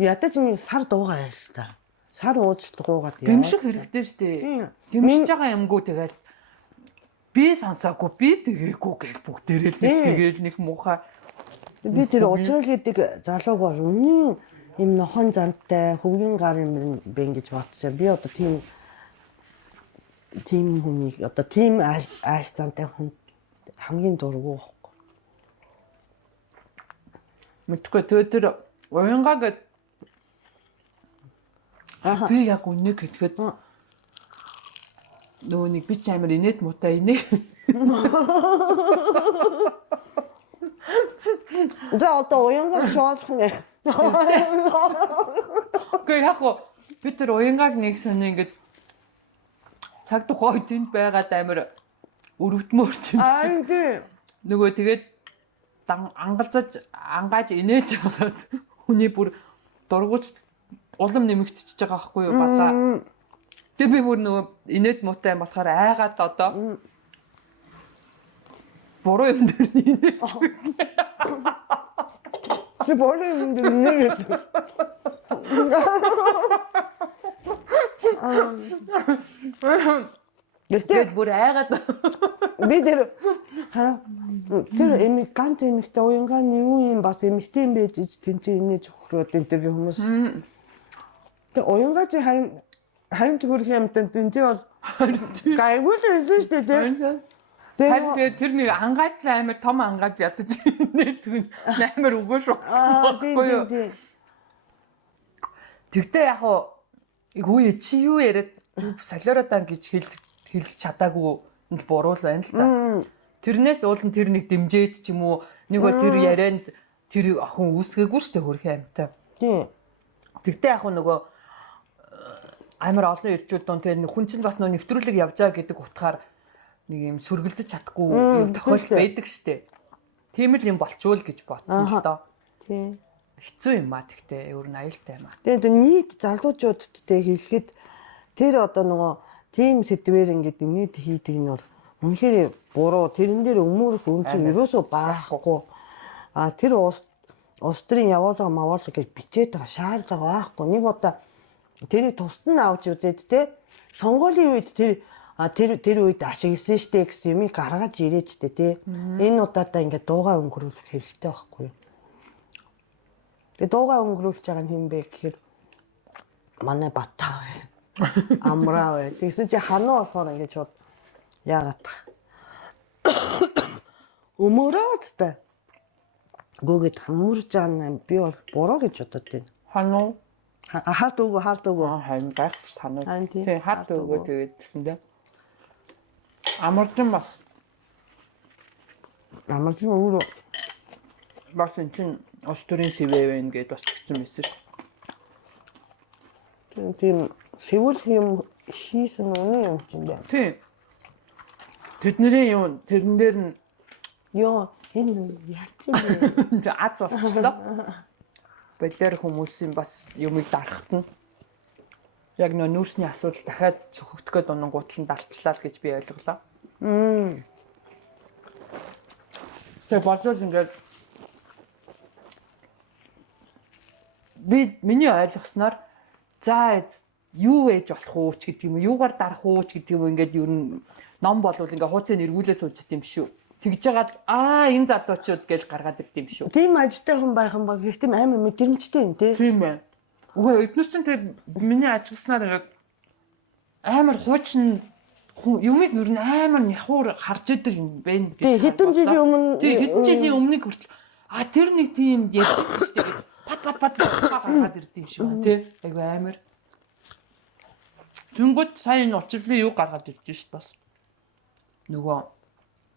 ядаж нэг сар дуугаа яа л та. Сар ууцдаггүйгээд яа. Дэмших хэрэгтэй шүү дээ. Дэмшиж байгаа юмгүй тэгээд би сонсоогүй би тэгээгүй гэж бүгдээрээ л тэгээл нэг муухай. Би тэр ужрал гэдэг залууг бол үнэн юм нохон зантай хөвгийн гар юм бэ гэж бодсон. Би одоо тийм хүнийг одоо тийм ааш зантай хүн хамгийн дургу байхгүй. Мэдгүй тэр уянгаа гэд би яг үнэг хэлэхэд нөгөө нэг би ч амар инээд муутай инээ. За одоо уянгаа шоолох нэ. Гэхдээ яг би тэр уянгааг нэг сони ингэж цаг тухай тэнд байгаад амар өрөвдмөр чинь. Тийм. Нөгөө тэгээд ангааж инээж байгаад хүний бүр дургуц улам нэмэгдчихэж байгаа байхгүй юу балаа. Тэг би бүр нөгөө инээд муутай юм болохоор айгаад одоо буруу юм дээр инээд. Чи буруу юм дээр инээд. Тэгээд бүр айгаад би тэр эмиг ганц эмигтэй уянгаа нэг юм бас эмигтэй юм байж тэнцээ инээж өгөхрөөд энэ тэр хүмүүс. Тэг уянгаа чи харин төгөрх юмтай тэнцээ бол гайгүй л байсан шүү дээ. Тэгээд тэр нэг ангааж амар том ангааж ядаж инээд амар өгөөш өгсөн. Тэгтээ яг үгүй чи юу яриад солиороо гэж хэлж чадаагүй нь буруу л байна л та. Тэрнээс уулын тэр нэг дэмжээд ч юм уу нэг бол тэр ярианд тэр охин үүсгээгүй шүү дээ хөрхийн амьтаа. Тийм. Тэгтээ яг нөгөө амар олон ирчүүд дунд тэр хүн чинь бас нөө нэвтрүүлэг явж байгаа гэдэг утгаар нэг юм сүргэлдэж чадахгүй юм тохиолдол байдаг шүү дээ. Тийм л юм болчвол гэж бодсон л доо. Тийм. Хэцүү юм аа тэгтээ өөр нь аюултай юм аа. Тэгээд нийт залуучуудтай хэлэхэд тэр одоо нөгөө тим сэдвэр ингээд нийт хийдэг нь бол үнэхээр буруу. Тэрэн дээр өмөрөх юм чинь ерөөсөө байхгүй. А тэр устрын явуулга мавуулга гэж бичээд байгаа шаардлага байхгүй. Нэг удаа тэрийг тусад нь авч үзээд те сонгуулийн үед тэр үед ашигласан штэ гэсэн юмыг гаргаж ирээч те. Энэ удаадаа ингээд дуугаа өнгөрүүлэх хэрэгтэй байхгүй юу? Тэгээ дуугаа өнгөрүүлж байгаа нь хэм бэ гэхээр манай Батаа бай. Амраа бай. Тэгсэн чи ханаа болохоор ингээд шууд яагаад өмөрөөд та гүгэд хамурж байгаа нь би бол буруу гэж бодод байна. Ханаа Харт өгөө. Харин байх санаа. Тий, харт өгөө тэгээд гэсэндээ. Амарчин өөрөө бас энэ чинь ус төрийн сэвэвэн гэдээ бас тэгсэн мэсэр. Тийм сэвүүл юм хийсэн үнэ юм чинь дээ. Тий. Тэдний юм тэрэн дээр нь ёо энэ яац юм бэ? аз болчихлоо. Бэлэр хүмүүсийн бас юмыг дарахт нь яг нүүрсний асуудал дахиад цохогдох гээд унангуутлан дарчлаа л гэж би ойлголоо. Тэгээ бодвол ингээд миний ойлгосноор за юу ээж болох уу ч гэдэг юм уу, юугаар дарах уу ч гэдэг юм уу ингээд юу ном болвол ингээд хууцыг эргүүлээ сууж идэм шүү. Тэгж жагаад энэ залуучууд гэж гаргаад ирд юм шүү. Тийм ажтай хүн байх юм ба гэхдээ амар мэдрэмжтэй юм тий. Тийм байна. Үгүй эднээс чинь тэг миний ажигласнаар ингээд амар хуучин юмыг нүр нь амар няхуур харж идэг юм байна гэж. Тий хэдэн жилийн өмнө хэдэн жилийн өмнөг хүртэл тэр нэг тийм ярьсан шүү дээ. Пат гаргаад ирд юм шүү тий. Айгу амар. Түнгүүд сайн учрлын юу гаргаад ирж шүү бас. Нөгөө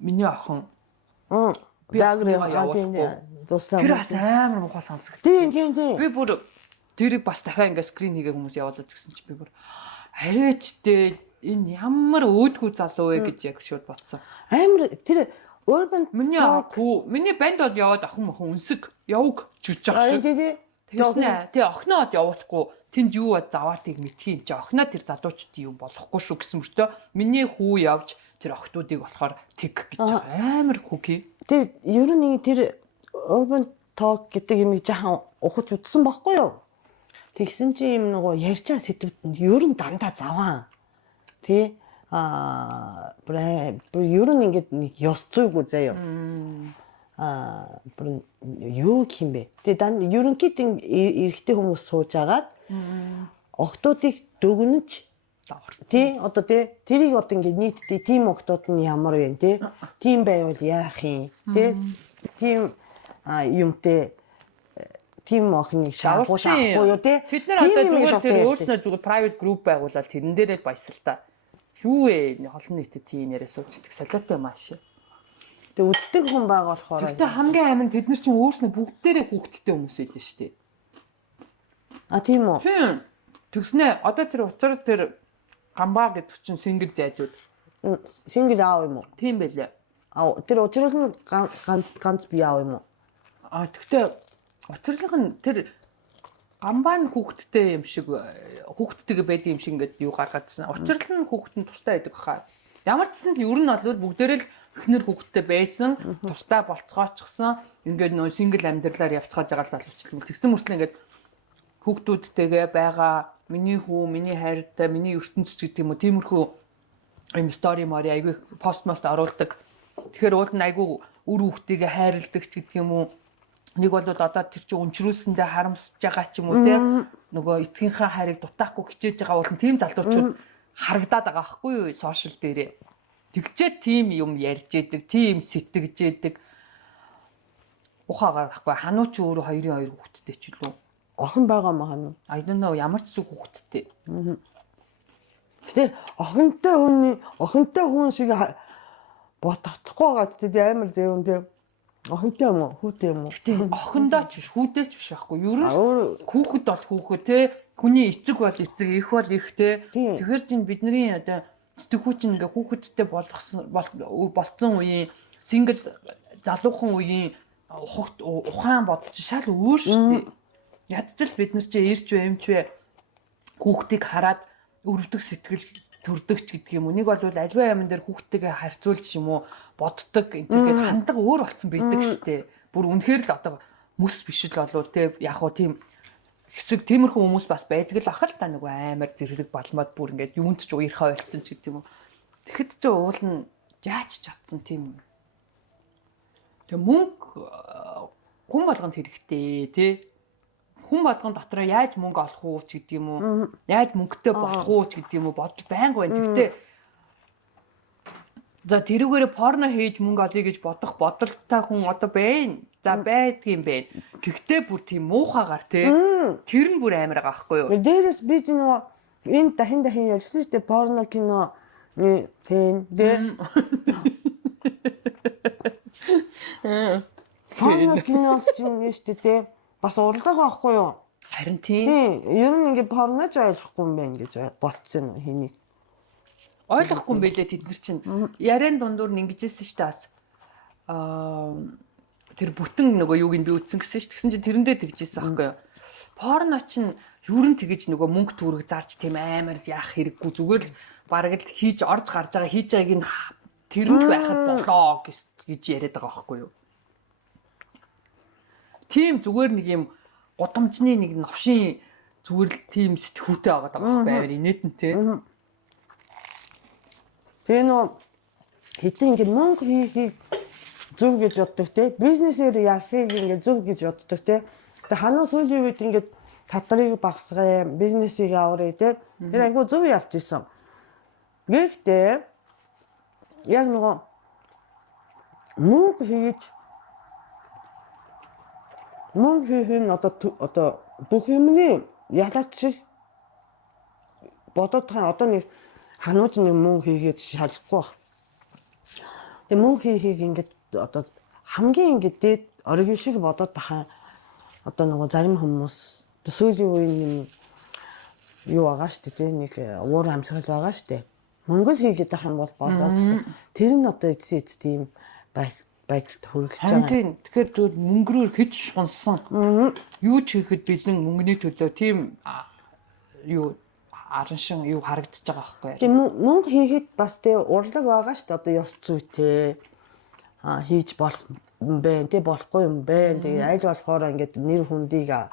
миний охин Загрыг явуулахгүй. Туслаа. Тэр бас амар муухай сонсогд. Тийм. Би бүр тэрийг бас дахиад ингээ скрин хийгээ хүмүүс явуулаад гэсэн чи би бүр арайчтэй энэ ямар өөдгүү залуу вэ гэж яг шууд бодсон. Амар тэр urban миний бандод яваад охин мохон үнсэг явг чүж байгаа шүү. Тэгээ охиноод явуулахгүй тэнд юу заваатыг мэдхий юм чи охиноо тэр залуучдын юм болохгүй шүү гэсэн мөртөө миний хүү явж тэр охтуудыг болохоор тэг гэж амар хүүки. Тэр ер нь тэр urban talk гэдэг юм жаахан ухаж үзсэн байхгүй юу? Тэгсэн чи юм нөгөө ярьчаа сэдвүүд ер нь дандаа заваан. Тэ бүр ер нь ингээд нэг ёс зүйгүй заяа. Бүр юу юм бэ? Тэгээ ерөнхийдөө эрэгтэй хүмүүс сууж агаад охтуудыг дүгнэж даварсан. Тий одоо тэрийг одоо ингээд нийтдээ тийм охтууд нь ямар вэ те? Тийм байвал яах юм? Тэ тийм юмтэй тийм охиныг шаахгүй юу те? Тэд нар одоо зүгээр тэр өөрснөө зүгээр private group байгуулаад тэрэн дээрээ баясал та. Юу вэ? Олон нийтэд тийм яриа суучдаг солиотой маш. Тэг үздэг хүн байгаа болохоор. Тэгтээ хамгийн амин тэд нар чинь өөрснөө бүгдээрээ хүүхдтэй хүмүүс байлээ шүү дээ. Тийм үү? Тийм. Тэгснэ одоо тэр учир тэр гамбаа гэдэг чинь single зайжууд. Single аав юм уу? Тийм байлээ. Тэр учир нь ганц бие аав юм уу? Тэгтээ учирлах нь тэр гамбаа нь хүүхдтэй юм шиг хүүхдтэйгээ байдаг юм шиг ингээд юу гаргаадсан. Учирлал нь хүүхд нь тустай байдаг хаа. Ямар ч гэсэн ер нь бол бүгдээрээ л эхнэр хүүхдтэй байсан, тустай болцгоочсон. Ингээд нөө single амьдралаар явцгааж байгаа залуучууд. Тэгсэн мөртлөө ингээд хүүхдүүдтэйгээ байгаа миний хүү, миний хайртай, миний ертөнцч гэдэг юм уу тиймэрхүү юм стори мори айгүй пост оруулдаг. Тэгэхээр уул нь айгүй үр хүүхдтэйгээ хайрладаг ч гэдэг юм уу. Нэг бол одоо тэр чинь өнчрүүлсэндээ харамсаж байгаа ч юм уу те нөгөө эцгийнхээ хайрыг дутаахгүй хичээж байгаа бол тийм залуучууд харагдаад байгаа байхгүй юу сошиал дээрээ. Тэгчээд тийм юм ярьж идэг, тийм сэтгэж идэг. Ухаагаа байхгүй хануу ч өөрөө 2-2 хүүхэдтэй ч үлээ. Охин байгаа маа хануу. I don't know ямар ч зүг хүүхэдтэй. Гэтэ охинтой хүн шиг бодохгүй байгаа ч тийм амар зэвэн тийм. Охинтой юм уу? Хүүтэй юм уу? Гэтэ охиндоо ч биш, хүүтэй ч биш байхгүй. Ер нь хүүхэд бол хүүхэд те. Хүний эцэг бол эцэг, их бол их те. Тэгэхээр чинь бидний одоо сэтгүүч ингээ хүүхэдтэй болцсон үеийн single залуухан үеийн ухаан бодол чинь шал өөр шүү дээ. Ядчил бид нар чи ирч вэ, эмч вэ хүүхдийг хараад өрөвдөх сэтгэл төрдөг ч гэдэг юм уу. Нэг бол аливаа юмн дээр хүүхдтэйгээ харьцуулж юм уу боддог гэдэг хандлага өөр болцсон байдаг шүү дээ. Бүр үнэхээр л одоо мөс биш л болов те яг хуу тийм хэсэг тиймэрхүү хүмүүс бас байдаг л ах л та нэг амар зэрэг балмаад бүр ингээд юунд ч уярхаа ойлцсон ч гэдэг юм уу. Тэгэхэд ч уул нь яаж чадсан тийм. Тэг мөнгө хүн болгонд хэрэгтэй те. Хүн болгон дотроо яаж мөнгө олох уу ч гэдэг юм уу. Яаж мөнгөтэй болох уу ч гэдэг юм уу бодол байнга байна. Гэхдээ за тэрүүгээр порно хийж мөнгө олъё гэж бодох бодолтой хүн одоо байна. За байдгийм бэ. Гэхдээ бүр тийм муухагаар те. Тэр нь бүр амар байгаа байхгүй юу? Дээрээс би чинь нөгөө энэ дахин ярьсан шүү дээ порно кино фэн дээ. Порно кино чинь шүү дээ. Бас урлаг байхгүй юу? Харин тийм. Ер нь ингээд порноч ойлгохгүй юм байна гэж бодсон юм хэнийг. Ойлгохгүй юм байлээ тэд нар чинь. Яриан дундуур нь ингэжсэн шүү дээ бас. Тэр бүтэн нөгөө юуг нь би үтсэн гэсэн шүү. Тэгсэн чинь тэрэндээ тэгжсэн аахгүй юу? Порно чинь ер нь тэгэж нөгөө мөнгө төгрөг зарж тийм амар яах хэрэггүй зүгээр л бараг л хийж орж гарч байгаа хийж байгааг нь тэрүүл байхад болоо гэж яриад байгаа аахгүй юу? Тийм зүгээр нэг юм гудамжны нэг новшин зүгээр л тийм сэтгүүтэй байгаа байхгүй амар инээдэнтэй. Тэгээ нөө хэдий ингээд мөнгө хийхийг зөв гэж боддог те бизнесээр яахыг ингээд зөв гэж боддог те. Тэгээ ханаа сүүлийн үед ингээд татрыг багасгая бизнесийг аврая те. Тэр айгу зөв явж исэн. Гэхдээ яг нөгөө мөнгө хийх нь одоо бүх юмны ялаач шиг бодоод байгаа одоо нэг ханууч нэг мөнгө хийгээд шалахгүй баг. Тэгээ мөнгө хийхийг ингээд одоо хамгийн ингээд дээд оргин шиг бодоод тахаа одоо нөгөө зарим хүмүүс сүүлийн үеийн юм юу байгаа шүү дээ нэг уур амьсгал байгаа шүү дээ. Монгол хийгээд байх юм бол болоо гэсэн. Тэр нь одоо эцсийн тийм байдалд хүрэж байгаа. Тийм. Тэгэхээр зөв мөнгөрөөр хийж шунсан. Юу ч хийхэд бэлэн мөнгөний төлөө тийм юу араншин юу харагдаж байгаа байхгүй. Тийм мөнгө хийхэд бас тийм урлаг байгаа шүү дээ. Одоо ёс зүйтэй хийж болох юм бэ, тий болохгүй юм бэ. Тэгээ аль болохоор ингээд нэр хүндийг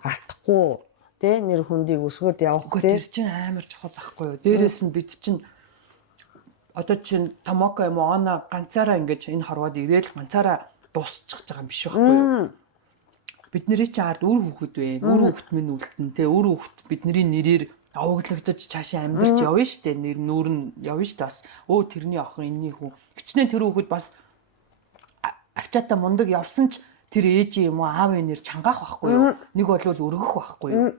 алдахгүй, тий нэр хүндийг өсгөөд явах тий. Тэр чинь амар чухал байхгүй юу? Дээрээс нь бид чинь одоо чинь Томоко юм уу Она ганцаараа ингэж энэ хорвоод ирээл ганцаараа дуусчих байгаа юм биш байхгүй юу? Бидний чинь ард үр хүүхэд вэ. Үр хүүхэд минь үлдэн тий үр хүүхэд бидний нэрээр овоглогдож цаашаа амьдарч явна штэ. Нэр нүүр нь явна штэ бас. Тэрний охин энэний хүү. Гिचнээ тэр хүүхэд бас арчаата мундаг явсан ч тэр ээжийн юм уу аавын нэр чангаах байхгүй юу? Нэг бол өргөх байхгүй юу?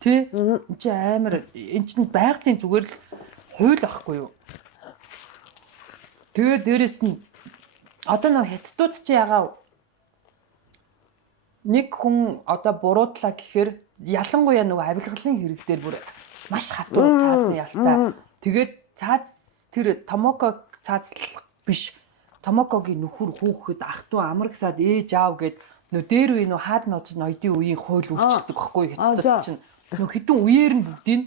Тэ? Энд чи амар энэ чинь байгалийн зүгээр л хууль байхгүй юу? Тэгээ дээрэс нь одоо нөө хятадууд чи ягаа нэг хүн одоо буруудлаа гэхээр ялангуяа нөгөө авилгалын хэрэг дээр бүр маш хатуу цаазын ялтай. Тэгээд цааз тэр Томоко цаазлах биш. Томокогийн нөхөр хүүхэд ах トゥ амар гисаад ээж аав гэд нөө дээр үе нөө хаад ноёдын үеийн хууль үйлчилдэг байхгүй хятадд чинь нөө хідэн үеэр нь бүгдийг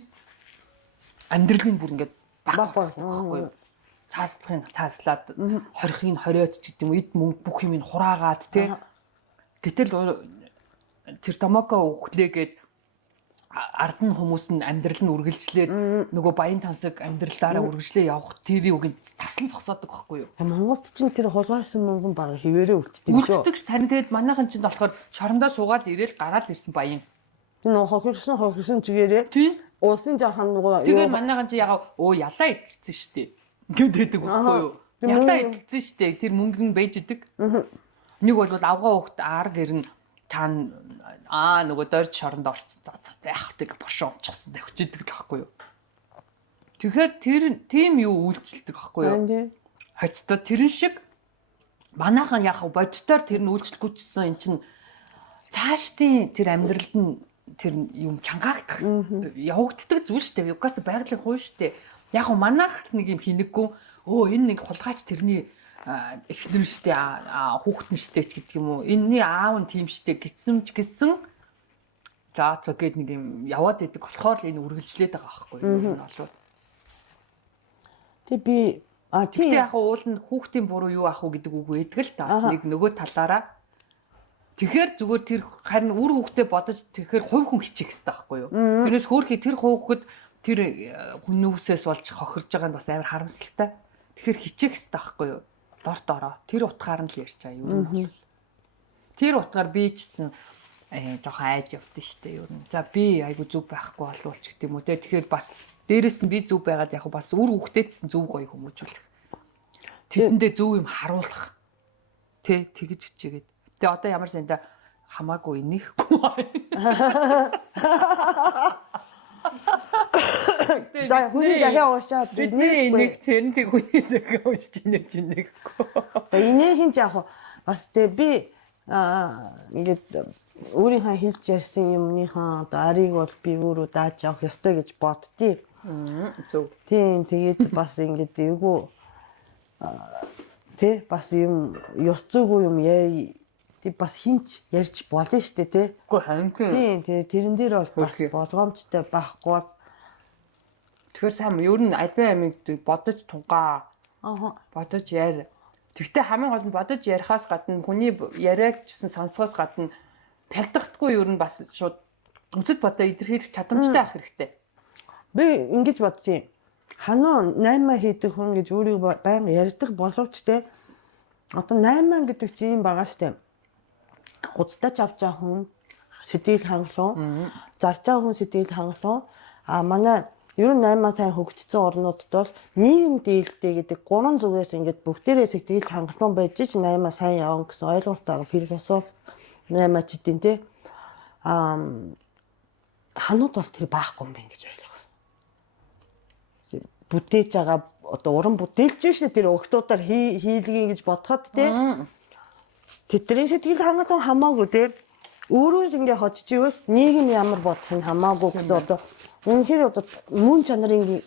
амьдралын бүр ингээд багхгүй юу? Цааслахын цааслаад хорихын хориод ч гэдэг юм эд мөнгө бүх юм ин хураагаад тий. Гэтэл тэр Томоко өглөөгээд ард нь хүмүүс нь амьдрал нь үргэлжлээд нөгөө баян тансаг амьдралаараа үргэлжлээ явах тэр юуг таслан зогсоодог байхгүй юу? Монголд чинь тэр хулгайсан мөнгөн баг хിവэрээ үлддэг шүү. Үлддэг ш тань тэгээд манайхан чинь болохоор шорондоо суугаад ирээл гараад ирсэн баян. Нөгөө хохирсон чигээрээ. Тий. Уусын жаахан нөгөө тэгээд манайхан чи ягаа ялаа идэлсэн штэ. Ингээд байдаг байхгүй юу? Ялаа идэлсэн штэ. Тэр мөнгө нь байж идэг. Нэг бол авгаа хөхт ар гэрн тань нөгөө дорж шоронд орцсон яахдаг бошоо унчихсан тавьчихдаг л байхгүй юу. Тэгэхээр тэр тийм юу үйлчлдэг байхгүй юу. Хацтай тэрэн шиг манайхан яг боддоор тэр нь үйлчлэхгүйчсэн эн чин цаашдын тэр амьдралд нь тэр юм чангаагдах явагддаг зүйл шүү дээ. Югаас байгалийн хууль шүү дээ. Яг манайх нэг юм хинэггүй энэ нэг хулгайч тэрний эхнэр штэ хүүхэд нь штэ ч гэдэг юм уу. Энэний аав нь тийм штэ гэсэн за тэгээд нэг юм яваад идэг болохоор л энэ үргэлжлээд байгаа байхгүй юу. Энэ болов. Тэг би тийм яг уул нь хүүхдийн буруу юу ах уу гэдэг үг өгдөг л та. Бас нэг нөгөө талаараа. Тэгэхээр зүгээр тэр харин үр хүүхдээ бодож тэгэхээр хувь хүн хичих хэрэгтэй байхгүй юу. Тэрнээс хөөрхий тэр хүүхэд тэр хүнүүсээс болж хохирж байгаа нь бас амар харамсалтай. Тэгэхээр хичих хэрэгтэй байхгүй юу. Дорт ороо. Тэр утгаар нь л ярьж байгаа юм. Тэр утгаар би ч гэсэн жоохон айж явдсан шүү дээ ер нь. За би айгу зүв байхгүй болвол ч гэдэг юм уу те. Тэгэхээр бас дээрэс нь би зүв байгаад яг бас үр хүүхдээдсэн зүв гоё хүмүүжүүлэх. Тэдэндээ зүв юм харуулах. Тэ тэгж хичээгээд. Тэгээ одоо ямар санда хамаагүй инехгүй. За хүний захиа уушаад бидний энийг тэрнтэй хүний захиа уушж инеж инехгүй. Инехийн ч яг бас тэгээ би ингээд өөрийнхөө хэлж ярьсан юмныхаа одоо арийг бол би өөрөө дааж явах ёстой гэж боддتي. Зөв. Тийм тэгээд бас ингээд эвгүй тий бас юм ёс зүйгүй юм яа бас хинч ярьж болно шүү дээ тий. Үгүй харин. Тийм тэрэн дээр бол бас болгоомжтой байхгүй. Тэгэхээр сайн ер нь альбан амиг бодож тунгаа. Бодож яар. Тэгвэл хамгийн гол нь бодож ярихаас гадна хүний яриаг гэсэн сонсгоос гадна пялдахгүй ер нь бас шууд үзэд бодоо илэрхийлэх чадамжтай байх хэрэгтэй. Би ингэж бодчих. Ханаа 8 хийдэг хүн гэж өөрийгөө байнга ярьдаг боловч те одоо 8 гэдэг чинь юм байгаа штэ. Худалдаж авч байгаа хүн сэтгэл хангалуун, зарж байгаа хүн сэтгэл хангалуун. Манай ер нь 8 сайн хөгжсөн орнуудад бол нийгэм дийлдэ гэдэг 3 зүгээс ингээд бүгдээрээ сэтгэл хангалуун байж ч 8 сайн явна гэсэн ойлголтоор философи 8 ч гэдэг те. Ханууд бол тэр баахгүй юм байна гэж ойлгосон. Бүтээж байгаа одоо уран бүтээлч шүү дээ тэр өгтүүдээр хийлгий гэж бодоход те. Тэдний сэтгэл хангалуун хамаагүй те. Өөрөө л ингээ хочж ивэл нийгэм ямар бодох нь хамаагүй гэсэн одоо үнэхээр одоо мөн чанарын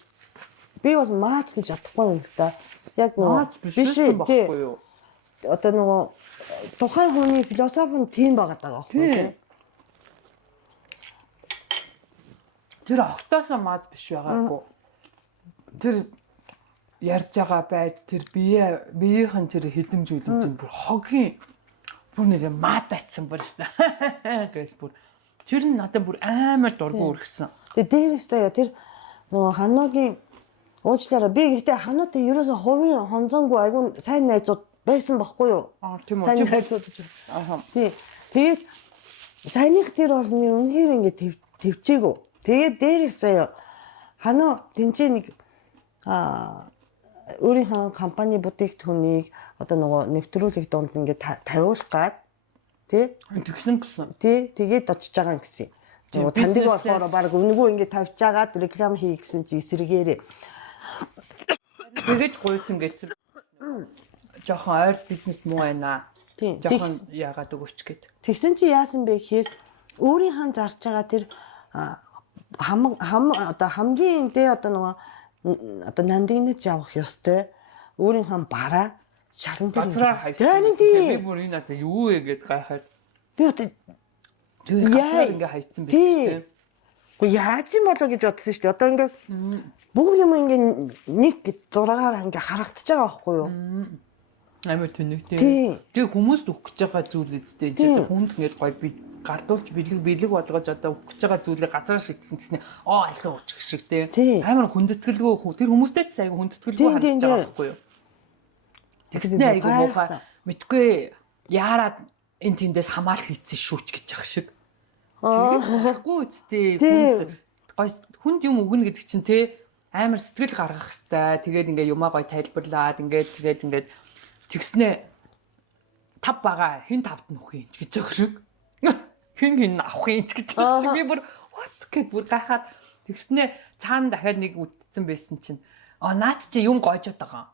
би бол маач гэж бодохгүй юм л да. Яг нөгөө биш байхгүй юу? Одоо нөгөө тухайн хүний философи нь тийм байгаад байгаа байхгүй тий. Тэр огтоосоо маад биш байгаагүй. Тэр ярьж байгаа байд тэр биеийнхэн тэр хилэмж үлэмж бүр хогийн бүр нэр маад байцсан бүр өстэй. Гэж бүр тэр нь надад бүр амар дургу өргсөн. Тэгээ дээрээсээ тэр нөгөө хануугийн уучлаарай би гэхдээ хануутай ерөөсөө хувийн хонзонгүй айгүй сайн найзууд байсан байхгүй юу? Тийм үү. Сайн найзууд гэж. Тий. Тэгээд саяных тэр бол үнэхээр ингээд төвчээгөө. Тэгээд дээрээсээ хануу тэнцээ нэг өөрийнхөө компани бүтээгдэхүүнийг одоо нөгөө нэвтрүүлэг донд ингээд тавиулах гад тий тэгсэн гэсэн. Тий тэгээд очиж байгаа юм гэсэн. Нөгөө таньдаг болохоор баг өнгөө ингээд тавьж байгаа реклам хий гэсэн чи эсрэгээрээ. Тэгэж гуйсан гэсэн. Жохон ойр бизнес муу байна. Тий. Жохон яагаад өгөөч гэд. Тэгсэн чи яасан бэ гэхээр өөрийнхөө зарж байгаа тэр одоо хамгийн дэ одоо нөгөө одоо нандинаж явах ёстой өөрийнхөө бараа шаран дээр хайсан. Би бүр энэ одоо юу вэ гэд гайхаад би одоо яа ингээ хайцсан байх тийм. Гэхдээ яаж юм болоо гэж бодсон шүү дээ. Одоо ингээ бүх юм ингээ нэг зураагаар ингээ харагдаж байгаа байхгүй юу? Амар тэнэг тийм. Тэг хүмүүст өгөх гэж байгаа зүйл үстэй. Тэг хүнд ингээд гоё би гардуулж бэлэг болгож одоо өгөх гэж байгаа зүйлээ газараа шийдсэн гэснээр алхин уучих шиг тийм. Амар хүндэтгэлгүй тэр хүмүүстэй ч айгүй хүндэтгэлгүй харагдаж байгаа байхгүй юу? Тэгснээ айгүй муухай мэдгүй яарад энэ тэндээс хамаал хийцэн шүүч гэж ах шиг. Тэгэхгүй үстэй хүнд юм өгнө гэдэг чинь те амар сэтгэл гаргах хэвээр тэгээд ингээд юмаа гоё тайлбарлаад тэгээд тэгснээ тав бага хин тавд нь өгөх юм гэж ах шиг. Хин авах юм гэж ах шиг. Би бүр what гэд бүр гахаад тэгснээ цаана дахиад нэг үтцэн байсан чинь наад чи юм гоожод байгаа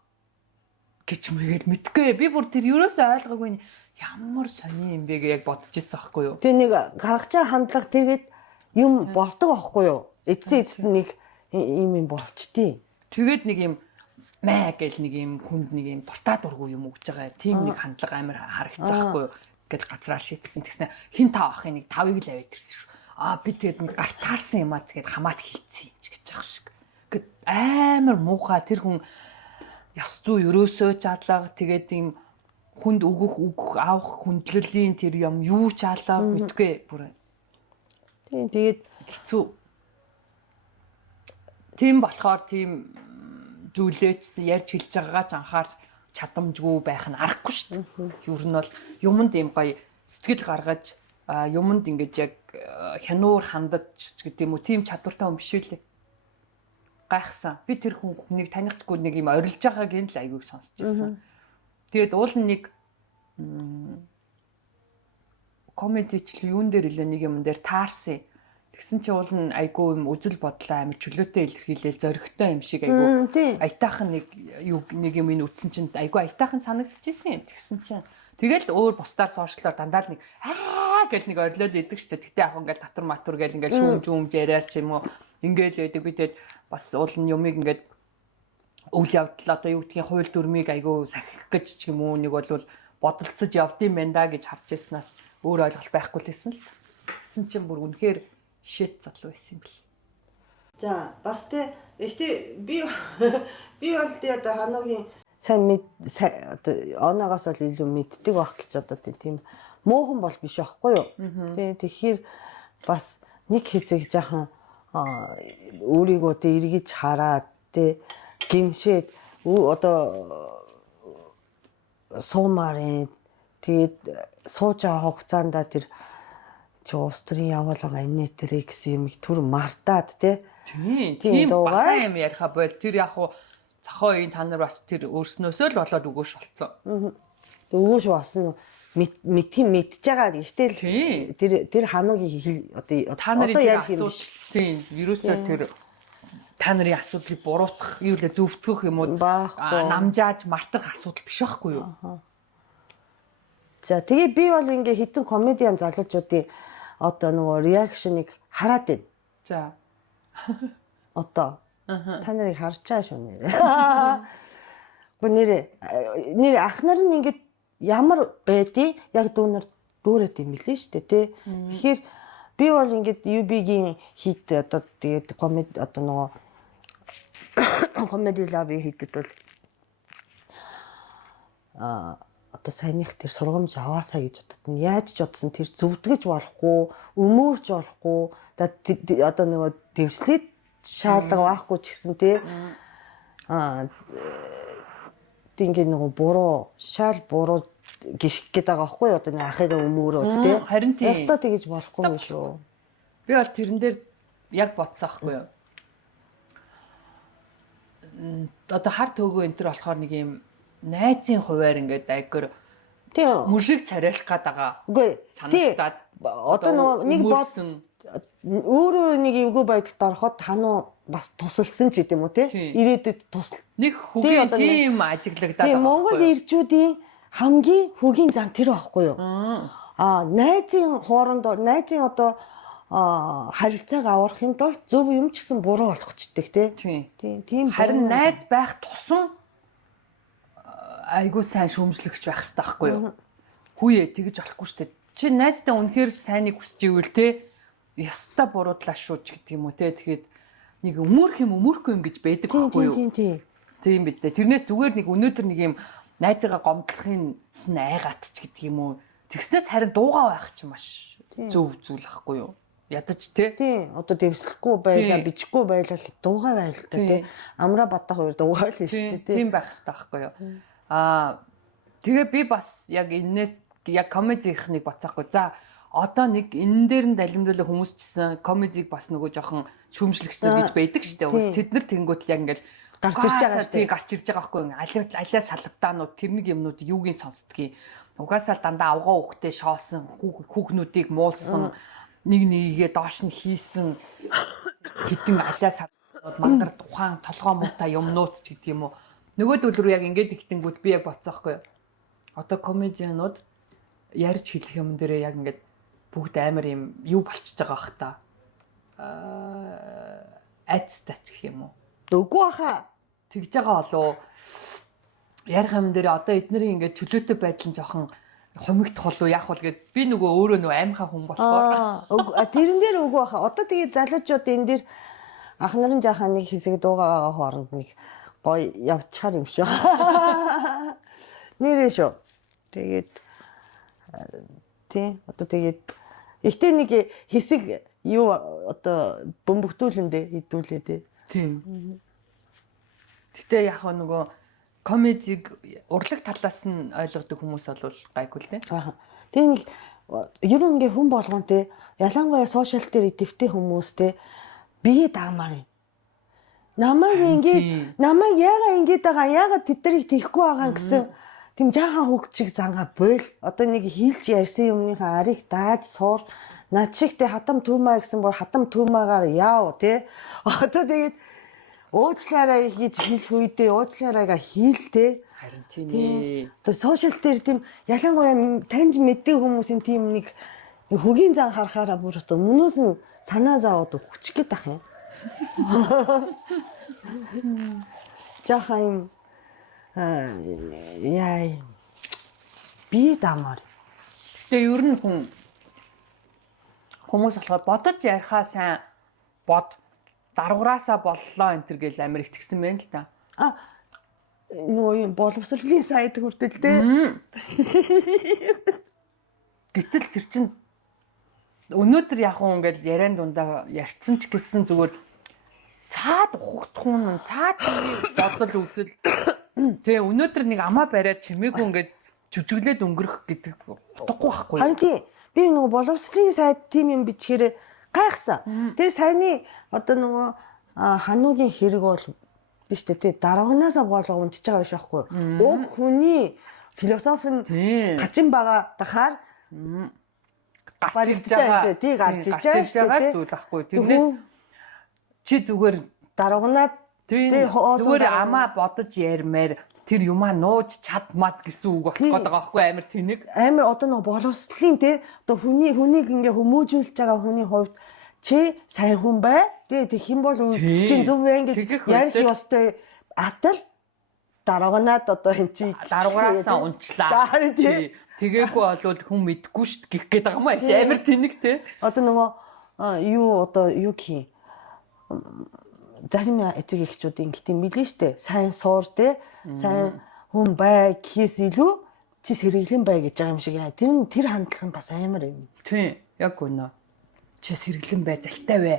гэж мэгээд мэдгүй. Би бүр тэр юусоо ойлгоогүй ямар сони юм бэ гэж яг бодож ирсэн байхгүй юу. Тэгээ нэг гаргаж байгаа хандлага тэргээд юм болдог байхгүй юу. Эцэст нэг юм болчтий. Тэгээд нэг юм маа гэл нэг юм хүнд нэг юм дуртай дургу юм өгч байгаа. Тийм нэг хандлага амар харагдсан байхгүй юу. Гэж газраа шийдсэн. Тэгснэ хин тав ахын нэг тавыг л аваад ирсэн шүү. Би тэгээд нэг гартаарсан юм аа тэгээд хамаат хийцэн гэж ах шиг. Гэт амар муухай тэр хүн яс зүй өрөөсөө чадлага тэгээд юм хүнд өгөх авах хүндлэлийн тэр юм юу ч алаа мэдгүй бүр. Тийм тэгээд хэцүү. Тийм болохоор тийм зүйлээч ярьж хэлж байгаагаа ч анхаарч чадамжгүй байх нь аргагүй шүү дээ. Юу нь бол юмд юм гоё сэтгэл гаргаж юмд ингэж яг хянуур хандаж гэдэг юм уу тийм чадвартай хүн биш үлээ. Гайхсан. Би тэр хүнийг танихдаггүй нэг юм орилж байгааг нь л айгүйг сонсч байсан. Тэгээд уул нэг комедичлэл юун дээр илээ нэг юм дээр таарсан. Тэгсэн чи уул нь айгүй юм үзэл бодлоо амар чөлөөтэй илэрхийлэл зоригтой юм шиг айгүй аятаахан нэг юм ин үтсэн чинь айгүй аятаахан санагдчихсэн. Тэгсэн чинь тэгэл өөр бусдаар сошиалоор дандаа л нэг гэл нэг орилол идэг шүү дээ. Гэтэ яг ингээл татвар матур гэл ингээл шүүмж яриар ч юм уу ингээл байдаг. Би тэгээд бас уул нь юмыг ингээд үйл явдал одоо юу гэдгийг хууль дүрмийг айгүй сахих гэж ч юм уу нэг бол бодолцож явдсан байна да гэж харж яснаас өөр ойлголт байхгүй л байсан л. Гэсэн чинь бүр үнэхээр шит залуу байсан юм бэл. За бас ихтэй би бол одоо хануугийн сайн одоо оноогоос бол илүү мэддэг байх гэж одоо тийм муухан бол биш байхгүй юу. Тэгэхээр бас нэг хэсэг жаахан өөрийгөө эргэж хараад гимшээд одоо суумарын тэгээд сууж байгаа хугацаанд тэр чи улс төрийн яваал байгаа энэ тэрэг гэсэн юм түр мартаад тийм бага юм яриха бол тэр яг хуу цахоо ин та нар бас тэр өөрснөөсөө л болоод өгөөш болцсон. Өгөөш болсон мэдж байгаа. Гэтэл тэр хануугийн одоо ярих юм биш. Тийм вирусаа тэр та нарын асуудлыг буруутгах, юу лээ зөвтгөх юм уу намжааж мартах асуудал биш байхгүй юу? За тэгээ би бол ингээ хитэн комедиан залуучуудын одоо нөгөө реакшныг хараад байна. За. Одоо та нарыг харж байгаа шүү нэрээ. Гэхдээ нэр ах нар нь ингээд ямар байдгийг яг дүүрээд юм билээ шүү дээ тий. Тэгэхээр би бол ингээд UB-гийн хит одоо тэгээд комеди одоо нөгөө комеди лаби хийдэг бол одоо саяных тэр сургамж аваасаа гэж бодод нь яаж ч бодсон тэр зөвдгөж болохгүй, өмөрч болохгүй одоо нөгөө дэвслээд шаалга байхгүй ч гэсэн тий ингээд нөгөө буруу шаал буруу гიშг гээд байгаа байхгүй одоо нэг ахыгаа өмөрөөд тий харин тий ястаа тэгэж болохгүй юм шүү. Би бол тэрэн дээр яг бодсон аахгүй юу. Одоо хар төөгөө энэ төр болохоор нэг юм найзын хуваар ингээд айгөр тийм мөршиг царайлах гээд байгаа. Үгүй санагдаад одоо нөгөө нэг өөрөө нэг эвгүй байдалд ороход тануу бас тусалсан ч гэдэм үү те ирээдүйд тусал нэг хөгийн тим ажиглагдаад байгаа. Тийм Монгол ирчүүдийн хамгийн хөгийн зам тэр байхгүй юу? Найзын хооронд найзын одоо харилцааг аврахын тулд зөв юм ч гэсэн буруу болгочдөг те. Тийм харин найз байх тусам айгуу сайн шүүмжлэгч байх хэрэгтэй байхгүй юу? Хүүе тэгэж болохгүй шүү дээ. Чи найзтай үнэхээр сайныг хүсэж ивэл те яста буруудлаа шүү ч гэдэг юм уу те. Тэгэхэд нэг өмөрхгүй юм гэж байдаг байхгүй юу? Тийм биз дээ. Тэрнээс зүгээр нэг өнөөдөр нэг юм найзыгаа гомдлохын айгаат ч гэдэг юм уу. Тэгснээс харин дуугаа байх ч маш зөв зүйл ахгүй юу? Ядаж те. Тийм. Одоо дэвслэхгүй байлаа, бичихгүй байлаа гэхэд дуугаа байлаа те. Амраа бата хоёр дуугаа л шүү дээ те. Тийм байх хэрэгтэй байхгүй юу? Тэгээ би бас яг энэс яг комедийнхныг бацаахгүй. За одоо нэг энэ дээр нь далимдуулах хүмүүс чсэн комедиг бас нөгөө жоохон шүүмжлэгчтэй гэж байдаг шүү дээ. Тэд нар тэнгуут яг ингээл гарч ирж байгаа шүү дээ. Гарч ирж байгаа байхгүй. Алиа салавтаанууд тэрнийг юмнууд юугийн сонсдгийг. Угаасаа дандаа авгаа хөхтэй шоосон хүүхнүүдийг муулсан нэг нэгээ доош нь хийсэн хитэн алиа салавтаанууд мангар тухайн толгоо муутай юмнууд ч гэдэг юм уу. Нөгөөдөл рүү яг ингээд ихтэнгүүд би яг боцсоохгүй. Одоо комедианууд ярьж хэлэх юм дээрээ яг ингээд бүгд амар юм юу болчихж байгаа бах та. Айцтай ч гэх юм уу. Үгүй баха. Тэгж байгаа болоо. Ярих юм дээрээ одоо эднэрийн ингээд чөлөөтэй байдал нь жоохон хомигдох болов яах вэ гэд би нөгөө өөрөө нөгөө аймхаа хүн болохоор. Тэрэн дээр үгүй баха. Одоо тэгээ залуучууд энэ дээр ах нарын жаахан нэг хэсэг дуугаа байгаа хооронд нэг гоё явчихар юм шүү. Нэрээ шүү. Тэгээд тий одоо тэгээд ихтэй нэг хэсэг юу одоо бөмбөгтүүлэндээ хідүүлээ тий. Тийм. Гэтэ яг нөгөө комедиг урлаг талаас нь ойлгодог хүмүүс бол гайгүй л дээ. Тэгээ нэг ер нь ингээ хүн болгон тий ялангуяа сошиал дээр идэвхтэй хүмүүс тий бие даамаар юм. Намайг яагаад ингэж байгаа яагаад тэднийг тийхгүй байгаа гэсэн тийм жаахан хөвгт шиг зангаа бойл одоо нэг хийлж ярьсан юмныхаа арыг дааж суур над шигтэй хатам түүмаа гэсэн бол хатам түүмаагаар яав тий одоо тэгээд уучлаарай гэж хэлэх үедээ уучлаарайгаа хийлтэй харин тийм ээ одоо сошиал дээр тийм ялангуяа таньж мэддэг хүмүүсийн тийм нэг хөгийн зан харахаараа бүр одоо өмнөөс нь санаа зовоод хүчих гээд ах юм. Жаахан юм яа би дамар. Тэгээ ер нь хүмүүс болохоор бодож ярихаа сайн бод даруураасаа боллоо энэ төр гэл амир итгэсэн байна л да. Нөгөө юм боловсролын сайд хүртэл те. Гэтэл тэр чин өнөөдөр яг уу ингээл яриан дундаа ярьцсан ч гэсэн зүгээр цаад ухахдах юм цаад бодол үзэл тэгээ өнөөдөр нэг амаа бариад чимээгүй ингээд жүжиглээд өнгөрөх гэдэг утгагүй байхгүй. Харин тий би нөгөө боловсролын сайд тим юм бичгээр гайхсан. Тэр саяны одоо нөгөө хануугийн хэрэг бол биш үү тий дараагнаасаа болго унтж байгаа биш байхгүй. Уг хүний философи нь гачин байгаа дахаар гарч ирж байгаа тий гарч ирж байгаа зүйл байхгүй. Тэрнээс чи зүгээр дараагнаад зүгээр амаа бодож ярмаар тэр юмаа нууж чадмад гэсэн үг болох гээд байгаа байхгүй амар тэнэг. Амар одоо нэг боловсролын те одоо хүнийг ингээ хүмүүжүүлж байгаа хүний хувьд чи сайн хүн бай. Тэгээд хэн бол чи зөв вэ гэж ярих ёстой атал дарааганаад одоо эн чи дараагаасаа унчлаа. Тэгээгүй болвол хүн мэдгүй шүү дээ гэх гээд байгаа юм аа амар тэнэг те. Одоо нөгөө юу гэх юм зарим эцэг эхчүүдийн гэдэг мэлэн штэ сайн суур те сайн хүн бай гэхээс илүү чи сэргэлэн бай гэж байгаа юм шиг яа. Тэр хандлага нь бас амар юм. Тийм яг үнэ. Чи сэргэлэн бай залтай бай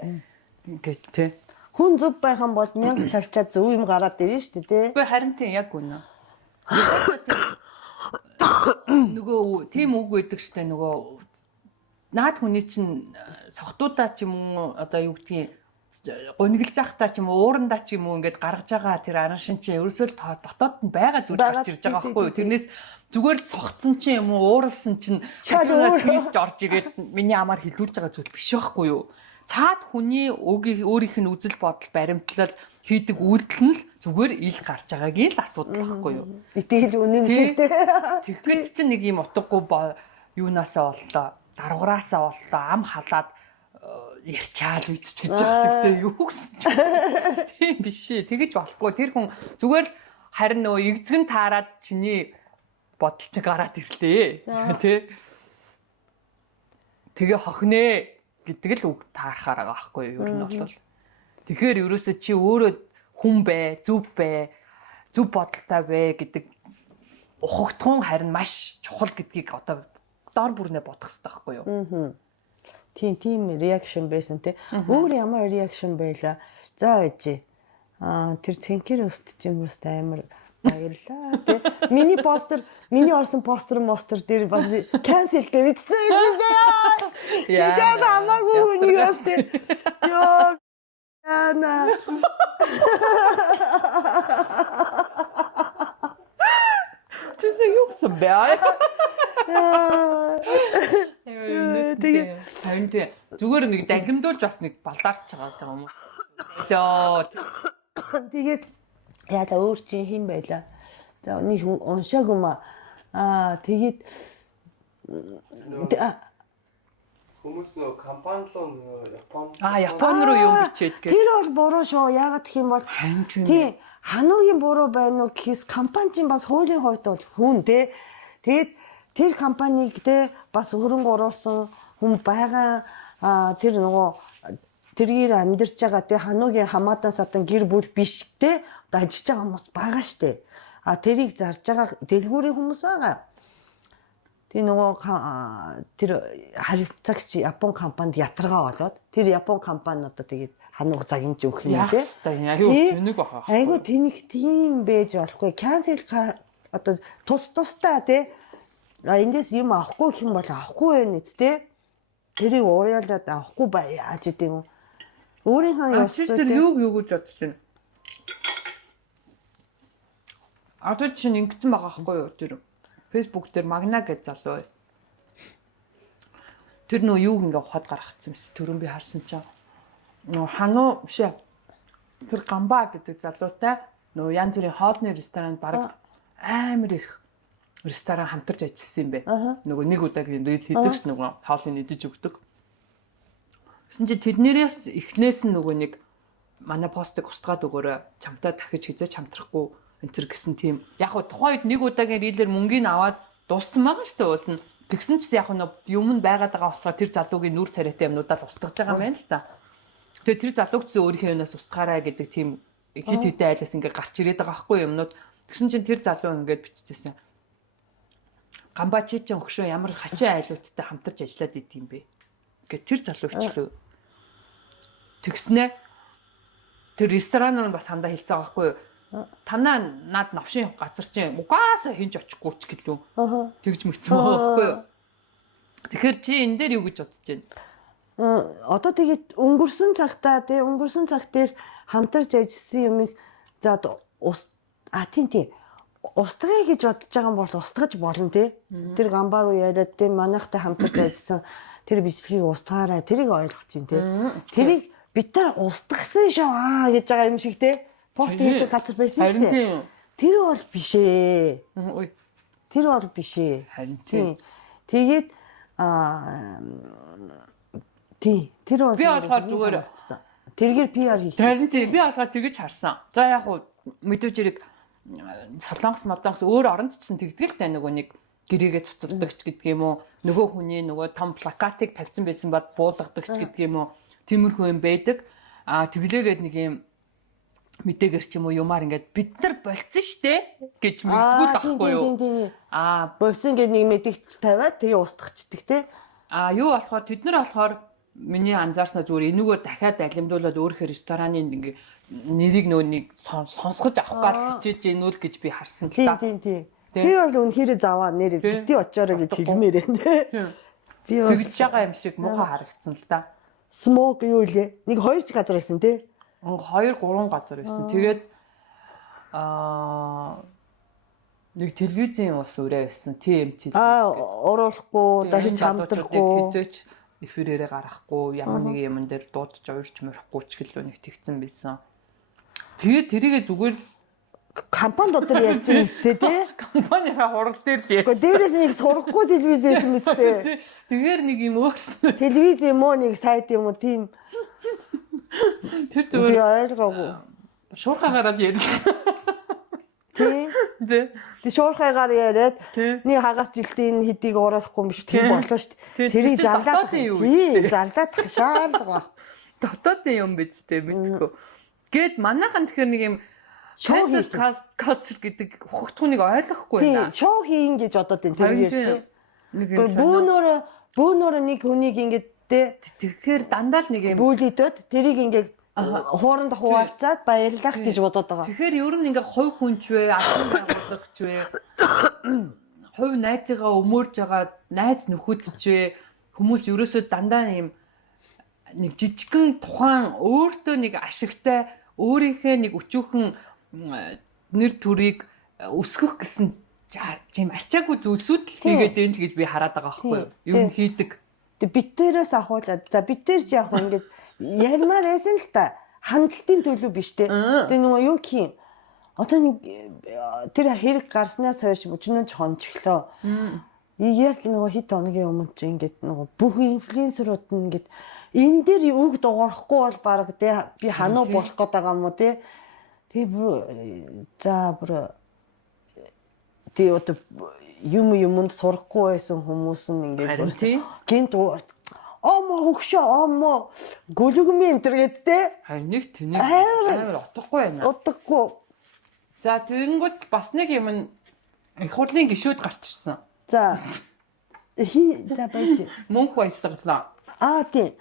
гэж те. Хүн зөв байх юм бол мянга цалчаад зөв юм гараад ирнэ штэ те. Үгүй харин тийм яг үнэ. Нөгөө тийм үг өгдөг штэ нөгөө наад хүний чинь сохтуудаа ч юм уу одоо юу гэдгийг гуниглж явахдаа ч юм уу уурандаа ч юм уу ингээд гаргаж байгаа тэр аран шин чинь ерөөсөө дотоод нь байгаа зүйл гарч ирж байгаа байхгүй юу. Тэрнээс зүгээр л согцсон чинь юм уу ууралсан чинь шалгаас хийсч орж ирээд миний амаар хилүүлж байгаа зүйл биш байхгүй юу. Цаад хүний өөрийнх нь үзэл бодол баримтлал хийдэг үйлдэл нь зүгээр ил гарч байгаагийн л асуудал байхгүй юу. Итгэл үнэм шиг те. Тэгэхэд чинь нэг юм утгагүй юунаасаа боллоо. Даруугараасаа боллоо. Ам халаад ярьчаал үцч гэж байгаа шиг те юу гэсэн чи. Тийм биш ээ. Тэгэж болохгүй. Тэр хүн зүгээр харин нөгөө игзгэн таарад чиний бодол чи гараад ирлээ. Тэ. Тэгээ хохнээ гэдэг л үг таарахаар байгаа байхгүй юу. Ер нь бол. Тэгэхээр ерөөсөө чи өөрөө хүн бай, зөв бодолтой бай гэдэг ухагтун харин маш чухал гэдгийг одоо дор бүрнээ бодох хэрэгтэй байхгүй юу. Тийм реакшн байсан те. Өөр ямар реакшн байла. За ээжээ. Тэр цэнхэр өстч юм уус амар баярлаа те. Миний орсон постэр дээр бас cancel гэж бичсэн. Яа хамаагүй үнийг бас те. Ёо яна. Тэсээ юу гэсэн бэ? Тэгээ зүгээр нэг дахимдуулж бас нэг балаарч байгаа юм уу? Тэгээд яа та өөр чинь хэн байла? За нэг уншаагүй маа. Тэгээд хүмүүс нөө компани руу Япон Япон руу юм бичээд гэх. Тэр бол буруу шүү. Яагаад гэх юм бол тийм хануугийн буруу байна уу гэхээс компани чинь бас хуулийн хувьд бол хүн те. Тэгээд тэр компаниг те бас хөрөнгө оруулсан хүн байгаа тэр нөгөө тэргээр амьдарч байгаа те хануугийн хамаадан садан гэр бүл биш те одоо ажиллаж байгаа хүмүүс байгаа штэ. Тэрийг зарж байгаа дэлгүүрийн хүмүүс байгаа. Тэр нөгөө тэр харилцагч Япон компанид ятаргаа болоод тэр Япон компани одоо тэгээд ханууг загинж өгөх юм те. Айгу тэнийг тийм байж болохгүй. Cancel одоо тусдаа те эндээс юм авахгүй гэх юм бол авахгүй байх нэт те. Тэрийг уриалаад авахгүй байж идэв юм. Өөрийнхөө ёс зүй тэр юу гэж бодож байна. Одоо чинь ингэсэн байгаа байхгүй юу тэр Facebook дээр Магна гэж залуу. Тэр нөө юуг ингээ ухаад гаргацсан мэс түрүүн би харсан чинь нөө хануу биш тэр гамба гэдэг залуутай нөө янз бүрийн хоолны ресторанд баг амар их ресторан хамтарч ажилласан юм бэ. Нөгөө нэг удаагийн дээл хийдэгс нөгөө хоолыг идэж өгдөг. Гэсэн чи тэднэрээс эхнээс нь нөгөө нэг манай постыг устгаад өгөөрэй. Чамтай дахиж хизээч хамтрахгүй энэ гэсэн тийм. Яг хуу тухайд нэг удаагийн рилээр мөнгөний аваад дууссан байгаа шүү дээ уулна. Тэгсэн ч яг юм нь байгаад байгаа болохоор тэр залуугийн нүур царайтай юмнуудаа л устгаж байгаа юм байна л та. Тэгээ тэр залууг ч өөрийнхөө юмнаас устгаарай гэдэг тийм хит хитэ айлаас ингээ гарч ирээд байгаа байхгүй юмнууд. Тэгсэн чинь тэр залуу ингээд биччихсэн. Гамбачи чинь өгшөө ямар хачин айлуудтай хамтарч ажиллаад идэв юм бэ? Ингээд тэр залуу ичлээ. Тэгснэ тэр ресторан нь бас хандаа хэлцээ байгаа байхгүй юу? Танаа над навшин газар чинь угаасаа хинж очихгүй ч гэлөө. Тэгж мэгцэн байгаа байхгүй юу? Тэгэхээр чи энэ дээр юу гэж бодож байна? Одоо тэгээд өнгөрсөн цагт дээр хамтарч ажилласан юмыг за тийм устгая гэж бодож байгаа юм бол устгаж болно тий. Тэр гамбар уу яриад тий манайхтай хамтарч ажилласан тэр бичлэгийг устгаарай. Тэрийг ойлгох чинь тий. Тэрийг бид нар устгасан шүү гэж байгаа юм шиг тий. Пост хийсэн газар байсан шүү дээ. Тэр бол биш ээ. Ой. Тэр бол биш ээ. Харин Тийм. Тэгээд тий. Тэр бол би болохоор зүгээр тэргээр PR хийх. Харин тий би болохоор тэгэж харсан. За яг хуу мэдээж хэрэг Солонгос өөр оронд ч гэсэн тэгдэг л та нөгөө нэг гэрээгээ цуцалдаг ч гэдэг юм уу. Нөгөө хүний нөгөө том плакатыг тавьсан байсан бод буулгадаг ч гэдэг юм уу. Тиймэрхүү юм байдаг. Тэглээгээд нэг юм мэдээгээр ч юм уу юмар ингээд бид нар болцсон штэ гэж мэдгүй л ахгүй юу. Болсон гэдэг нэг мэдээлэл тавиад тэгээ устгахчдаг те. Юу болохоор тэд нар болохоор миний анзаарснаа зүгээр энүүгээр дахиад алимдуулаад өөрөөр рестораны ингээ нэрийг нөгөө нэг сонсгож авах гал хичээж гэнүүл гэж би харсан л та. Тийм. Тэр бол үнэхээр заваа нэр бити очоорой гэж хэлмээр байна те. Би тэгж байгаа юм шиг муухай харагдсан л да. Smoke юу лээ? Нэг 2 газар байсан те. 2 3 газар байсан. Тэгээд нэг телевизийн ус өрөө байсан. TMT. Оруулахгүй, дахин хамтрахгүй, хизээч эфирээрээ гарахгүй, ямар нэг юм дээр дуудаж уурч мөрөхгүй ч гэлөө нэг тэгсэн байсан. Тэгээд тэрийгээ зүгээр компани дотор ярьж байгаа үстэй те. Компанийн хурал дээр л ярьж. Гэхдээ дээрээс нэг сурахгүй телевиз байсан үстэй. Тэгэхээр нэг юм өөрснөө телевиз юм уу нэг сайт юм уу тийм. Тэр зүгээр би ойлгоогүй. Шуурхаагаар л ярьж. Тийм. Тэ шуурхаагаар яриад нэг хагас жилтийн хэдийг уурахгүй юм биш тийм болоо шүү дээ. Тэрийг зарлаад юу вэ? Зарлаад хашаалгаа. Дотоодын юм биз дээ мэдгүй. Гэт манайхан тэгэхээр нэг юм cancel culture гэдэг хогтхоныг ойлгохгүй байна. Тийм, шоу хийн гэж бодоод байна тэргээр тийм. Бөөнөр нэг хүнийг ингээд тэгэхээр дандаа л нэг юм бүлийдөд тэрийг ингээд хооронд хуваалцаад баярлах гэж бодоод байгаа. Тэгэхээр ер нь ингээ хувь хүнч вэ, албан байгуулагч вэ? Хувь найзыгаа өмөрж байгаа найз нөхөдч вэ? Хүмүүс ерөөсөө дандаа юм нэг жижигхэн тухайн өөртөө нэг ашигтай өөрийнхөө нэг өчүүхэн нэр төрийг өсгөх гэсэн тийм арчаагүй зүйлсүүд л хийгээд байна л гэж би хараад байгаа байхгүй юу? Ер нь хийдэг. Тэг битээрээс ахуулаад за битээр ч яг ингээд ярмаар байсан л та хандлтын төлөв биш те. Тэг нөгөө юу гэх юм одоо нэг тэр хэрэг гарснаас хойш өчнөө ч хончихлоо. Яг нөгөө хит хоногийн өмнө ч ингээд нөгөө бүх инфлюенсерууд нь ингээд энэ дээр үг дуурахгүй бол баг те би хануу болох гээд байгаа юм уу те. Тэгээ бүр тий одоо юмд сурахгүй байсан хүмүүс нь ингээд гинт хөгшөө гөлөгмийн энтергээд те харин нэг тэнийг амар утгагүй байна. Утгагүй. За тэгэнгүүт бас нэг юм их хурлын гишүүд гарч ирсэн. За байж мөнх баясгалаа. Тийм.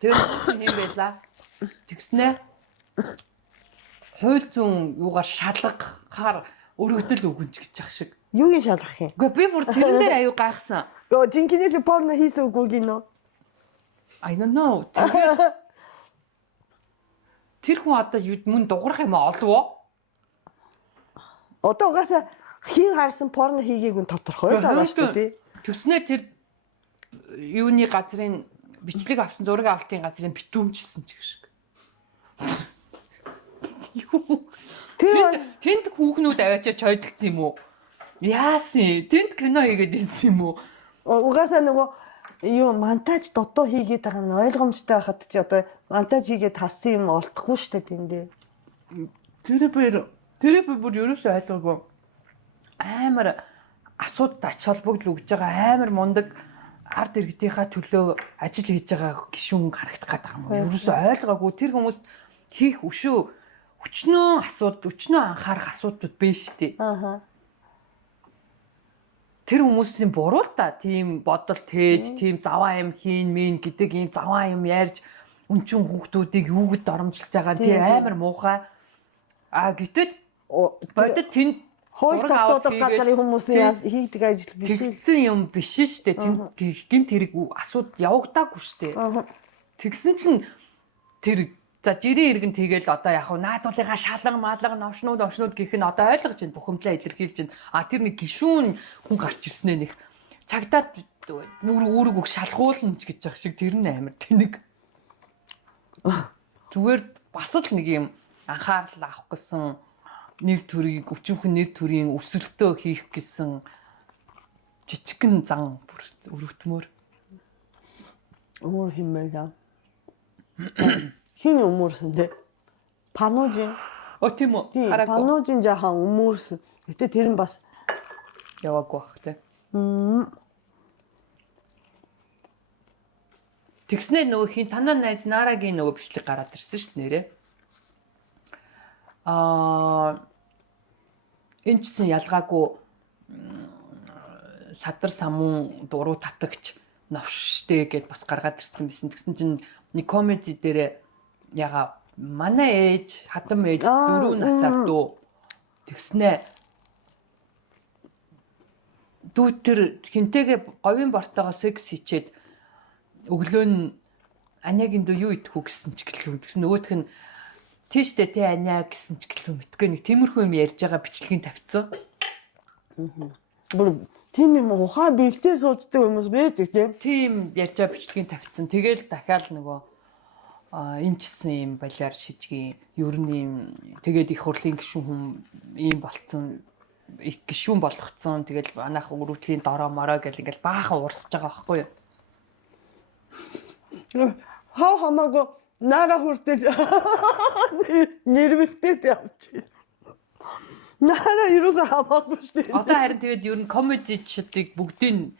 Тэр юм байлаа. Тэгснэ хууль зүйн юугаар шалгахаар өргөдөл өгөнч гэж ах шиг. Юугийн шалгах юм? Үгүй би бүр тэрэн дээр аюу гайхсан. Йоо жинкинээс порно хийсэн үгүй гинөө. I don't know. Тэр хүн одоо мөн дуурах юм олов. Одоо угаасаа хин харсан порно хийгээг нь тодорхой л байгаа шүү дээ. Тэгснэ тэр юуны газрын бичлэг авсан зураг авалтын газрын битүүмжилсэн ч гэх шиг. Тэнд хүүхнүүд аваачаа чойдолцсон юм уу? Яасан? Тэнд кино хийгээд ирсэн юм уу? Угаасаа нөгөө юу монтаж дутуу хийгээд байгаа нь ойлгомжтой байхад чи одоо монтаж хийгээд тассан юм олдохгүй шүү дээ тэндээ. Тэр бүр ерөөсөө ойлгоогүй. Амар асуудал ач холбогдол өгж байгаа амар мундаг ард иргэдийнхаа төлөө ажил хийж байгаа гишүүн харагдах гээд байгаа юм. Ерөөсөө ойлгоогүй. Тэр хүмүүс хийх өчнөө анхаарах асуудууд биш шүү дээ. Тэр хүмүүсийн буруу л та тийм бодол тээж, тийм заваа юм хийн мэн гэдэг ийм заваа юм ярьж өнчин хүүхдүүдийг юугэд доромжилж байгаа тийм амар муухай. Гэтэл бодод тэнд хууль тогтоодох газрын хүмүүсийн хийдэг ажил биш үү? Тэгсэн юм биш шүү дээ. Тэнд гэмт хэрэг асуудал явагдаагүй шүү дээ. Тэгсэн чинь тэр за жирийн иргэн тэгэл одоо яг наадуулыгаа шалан малга новшнууд гэх нь одоо ойлгож байна. Бухимдлаа илэрхийлж байна. Тэр нэг гишүүн хүн гарч ирснээ нэг цагдаад үүрэг үг шалгуулна ч гэж байгаа шиг тэр нь амар тэнэг. Зүгээр бас л нэг юм анхаарал авах гэсэн нэр төрийг өчүүхэн нэр төрийн өсөлтөө хийх гэсэн жижигхэн зан бүр өрөвтмөр. Өмөр химэлээ. Хин өмөрсөн дээ. Панужин. Тийм үү? Панужин жаахан өмөрсөн. Гэтэ тэр нь бас яваагүй бах тий. Тэгснэ нөгөө хин танаа найз Нарагийн нөгөө бичлэг гараад ирсэн шүү нэрээ. Энэ ч гэсэн ялгаагүй садар самун дуруу татагч новштэй гэд бас гаргаад ирсэн байсан. Тэгсэн чинь нэг комеди дээр яга манай ээж хатам ээж 4 насаар дүү. Тэгснэ дүү тэр хинтэйгээ говийн бортоогоо секс хийчээд өглөө нь анягийн дүү юу идэх үү гэсэн ч гэлээ. Тэгсэн нөгөөх нь тийштэй тий аняа гэсэн ч гэлээ мэдгүй нэг тиймэрхүү юм ярьж байгаа бичлэгийг тавьсан. Тийм юм ухаан бэлтээ суучдаг хүмүүс байдаг тийм ярьж байгаа бичлэгийг тавьсан. Тэгэл дахиад нөгөө энэ ч гэсэн юм балиар шижгийн ер нь юм тэгээд их хурлын гишүүн хүм ийм болцсон их гишүүн болгоцсон. Тэгэл манайх өрөвдлийн дороо мороо гэл ингээл баахан урсж байгаа байхгүй юу? Хаа хамаагүй нара хүртэл нэрвэгтэй явчих. Нара юусэн хамаагүй шүү дээ. Одоо харин тэгээд ер нь комедичдыг бүгдийг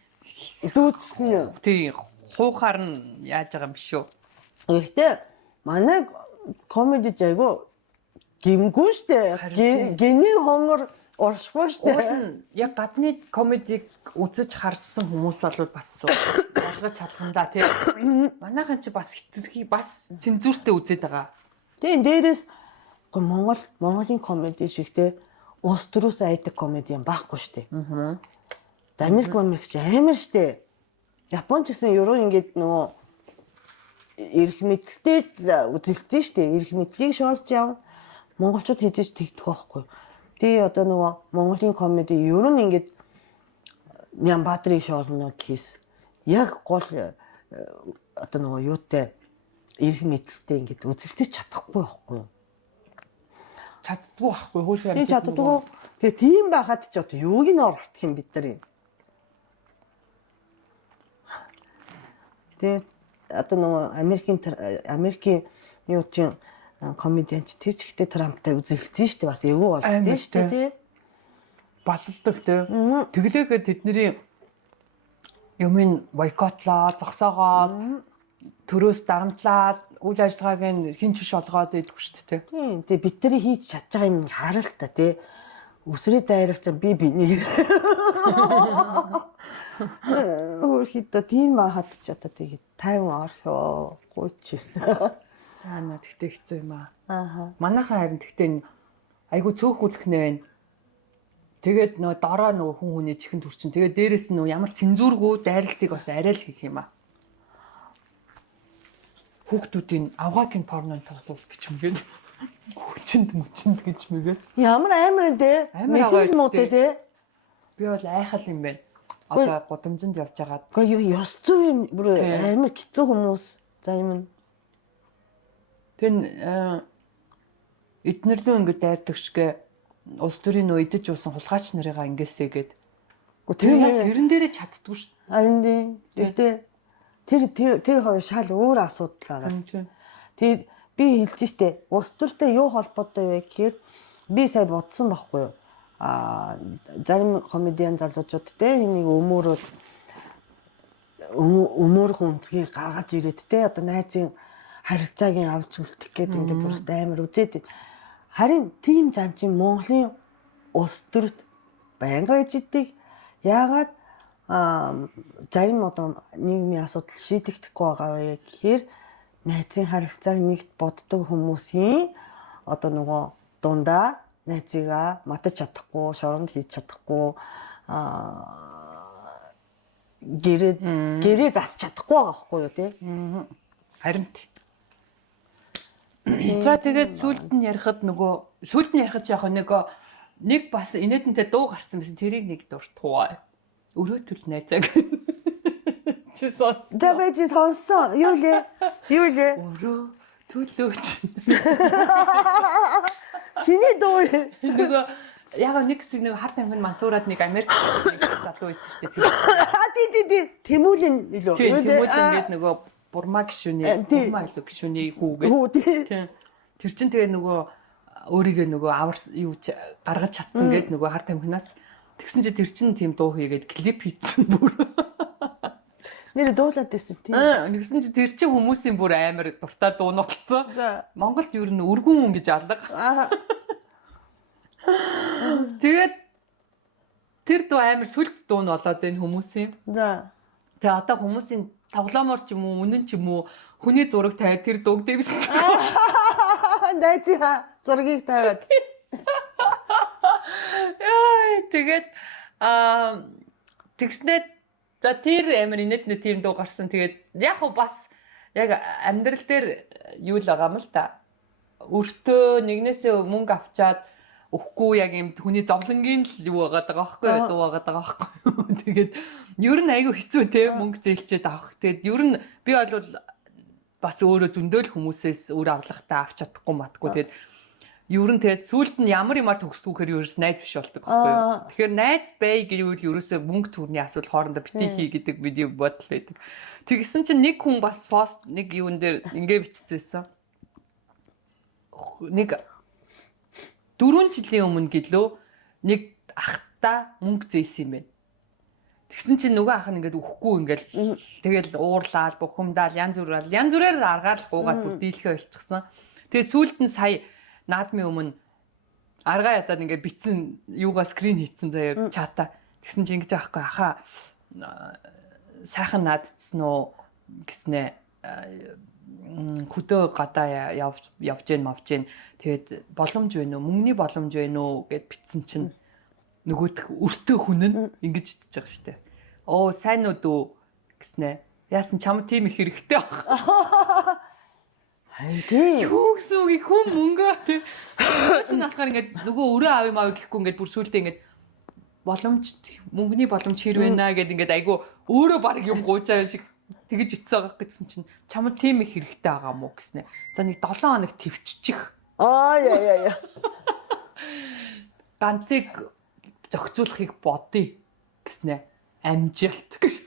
дүүцсэн. тий хуухаар нь яаж байгаа юм биш үү? Гэхдээ манай комедич айгу гимгүү штэ. Гинийн хонгор оршгүй штэ. Яг гадны комедиг үзэж харсан хүмүүс бол бас болгож чадхандаа тий. Манайхан ч бас хэцүү бас цензуртэй үзээд байгаа. Тийм дээрээс Монголын комеди шигтэй ус төрөөс айдаг комедиан байхгүй штэ. Америк ч амар штэ. Япон ч гэсэн ерөө ингээд нөгөө эрх мэдлэлтэй үзэлцэн штэ. Эрх мэдлийг шоолж яв. Монголчууд хийж тэгдэх байхгүй. Тий одоо нөгөө Монголын комеди ер нь ингээд Нямбадрыг шоолно гэхээс яг гол одоо нөгөө юутай эрх мэдлэлтэй ингээд үзэлцэж чадахгүй байхгүй юу? Чаддгүй байхгүй хөөхөө. Тий чаддгүй. Тэгээ тийм байхад ч одоо юуг нь оролдох юм бид нар юм. Тэгээ одоо нөгөө Америкийн юу чинь комедианч тэр ч ихтэй Трамптай үзэлцэн штэ бас эвгүй болтой штэ тий. Балладаг тий. Тэглээгээ тэдний юмын бойкотлоо, зогсоогоод төрөөс дарамтлаад үйл ажиллагааг хин ч биш олгоод идэх шүү дээ. Тийм. Тэгээ бид нар хийж чадж байгаа юм харал та тий. Үсрээ дайралцсан би бинийг. Өөрхийдөө тийм хаад ч одоо тэгээ тайван орхио гуйч. Наа тэгтээ хэцүү юм аа. Манайхан харин тэгтээ айгу цөөхүүлэхнэ байна. Тэгээд нөгөө дороо нөгөө хүн хүний чихэн төрчин. Тэгээд дээрэс нь нөгөө ямар цензургүй дайралтыг бас арай л хийх юм аа. Хүүхдүүдийн авгаагийн порнонд тоглох гэж юм гээл. Хүчинд гэж мэгээ. Ямар амар энэ мэдээж муутай те. Би бол айхал юм байна. Одоо гудамжинд явж байгаад. Гэхдээ ёс зүйн бүр амар хэцүү хүмүүс зарим нь. Тэн эднэр лөө ингэ дайрдаг шигэ улс төрийн нөө идэж уусан хулгайч нарыгаа ингэсэ гээд. Тэрэн дээрээ чаддгүй шүү. Харин дээ. Тэр хоёр шал өөр асуудал байгаа. Тэгээд би хэлж штэ улс төртэй юу холбоотой вэ гэхээр би сая бодсон байхгүй юу? Зарим комедиан залуучууд те энийг өмөөрөх үнцгийг гаргаж ирээд те одоо найзын харилцааг авч үлдэх гэдэг энэ бүрс амар үзээд. Харин тийм зам чинь Монголын улс төрт байнга ижиддэг. Яагаад зарим одоо нийгмийн асуудал шийдэгдэхгүй байгаа вэ гэхээр найзын харилцааг нэгт боддог хүмүүсийн одоо нөгөө дундаа найзыгаа матаж чадахгүй, шоронд хийж чадахгүй, гэрээ засч чадахгүй байгаа байхгүй юу те? Харин за тэгээд сүүлд нь ярихад яг нэг бас инээдэнтэй дуу гарсан байсан. Тэрийг нэг дуртугай. Өрөөтөл найзаг. Чи сонсон. За би чи сонсон. Юу лээ? Өрөө төлөөч. Хиний дуу нөгөө яг нэг хэсэг нэг харт амгын мансуураад нэг Америк нэг залуу байсан шүү дээ. тий. Тэмүүлэн илүү. Тэмүүлэн гээд нөгөө бурмаа гişүний бурмаа илүү гişүний хүүгээ. Хүү тий. Тэр чин тэгээ нөгөө өөрийгөө нөгөө авар юу гаргаж чадсан гээд нөгөө харт амгнаас тэгсэн чи тэр чин тийм дуу хийгээд клип хийсэн бүр. Нэр дуулаад байсан тий. Нэгсэн чи тэр чин хүмүүсийн бүр амар дуртай дуу нь болцсон. Монголд юу н өргөн хүн гэж алга. Тэгээд тэр дуу амар сүлд дуу нь болоод энэ хүмүүсийн. За. Тэгээ одоо хүмүүсийн тоглоомор ч юм уу, үнэн ч юм уу хүний зураг тавиад тэр дууг дэвсэн. Найзаа зургийг тавиад. Яа, тэгээд тэгснээр за тэр амар инээдний тийм дуу гарсан. Тэгээд яг хөө бас яг амьдрал дээр юу л байгаа юм л та. Өртөө нэгнээсээ мөнгө авчаад өгөхгүй яг юм хүний зовлонгийн л юу байгаа байхгүй юу, дуу байгаа байхгүй юу. Тэгээд ер нь айгүй хэцүү те мөнгө зээлчээд авах. Тэгээд ер нь би бол бас өөрөө зөндөөл хүмүүсээс өөр авлагтаа авч чадахгүй матгүй. Тэгээд ер нь тэгээд сүулт нь ямар юмар төгсдгүйхээр ерөөс найз биш болдог байхгүй юу. Тэгэхээр найз бай гэвэл ерөөсөө мөнгө төрний асуудал хоорондоо битгий хий гэдэг видео бодол байдаг. Тэгсэн чинь нэг хүн бас пост нэг юун дээр ингэ биччихсэн. Нэг 4 жилийн өмнө гэлөө нэг ахта мөнгө зээсэн юм байна. Тэгсэн чинь нөгөө ах нь ингээд өгөхгүй ингээд тэгэл уурлаад бухимдаал янз бүрээр аргаад гуугаад бүр дийлхэ болчихсон. Тэгээ сүүлд нь сая наадмын өмнө аргаа ядаад ингээд битсэн юугаа скрин хийцэн заяа чата. Тэгсэн чинь ингэж аахгүй ахаа сайхан наадчихсан уу гэснэ хөдөө гадаа явж гэн. Тэгээд боломж байна уу? Мөнгөний боломж байна уу гэд битсэн чинь нөгөөх өртөө хүн нь ингэж ичж байгаа штэ. Оо сайн уу дүү гэснэ. Яасан чам тийм их хэрэгтэй баг. Тийм. Юу гэсэн үг хүн мөнгөө тий. Энэ ахаар ингээд нөгөө өрөө аав юм аав гэхгүй ингээд бүр сүултээ ингээд боломж мөнгөний боломж хэрвээ наа гэд ингээд айгу өөрөө баг юм гуйжаа шиг тэгэж ицсэн байгаа гэсэн чинь чамд тийм их хэрэгтэй байгаа мó гэснэ. За нэг 7 хоног твччих. Яа. Ганцыг зохицуулахыг бодъё гэснэ. Амжилт гэж.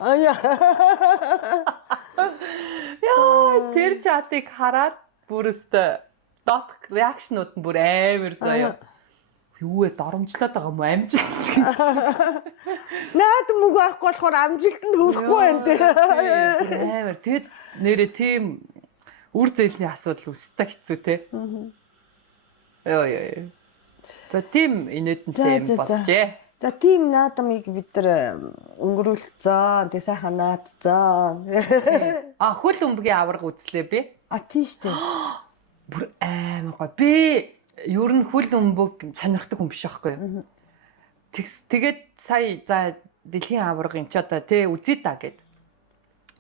Яа, тэр чатыг хараад бүрөөстэй дот реакшнууд нь бүр амар заяа. Юу вэ, доромжлоод байгаа юм амжилт гэж. Наад мөнгө авахгүй болохоор амжилтанд хүрэхгүй байна те. Амар. Тэгэд нэрээ тийм үр зээлний асуудал өстэй хэцүү те. Яа. За тийм инээдэнтэй юм болжээ. За тийм наадмыг бид нар өнгөрүүлцэн. Тэг сайхан наадцэн. Хөл өмбөгийн аварга үзлээ би. Тийм штэ. Бүр амар гоо. Би ер нь хөл өмбөг сонирхдаг хүн биш байхгүй юу. Тэгээд сая за дэлхийн аварга энэ ч одоо тий үзье та гэд.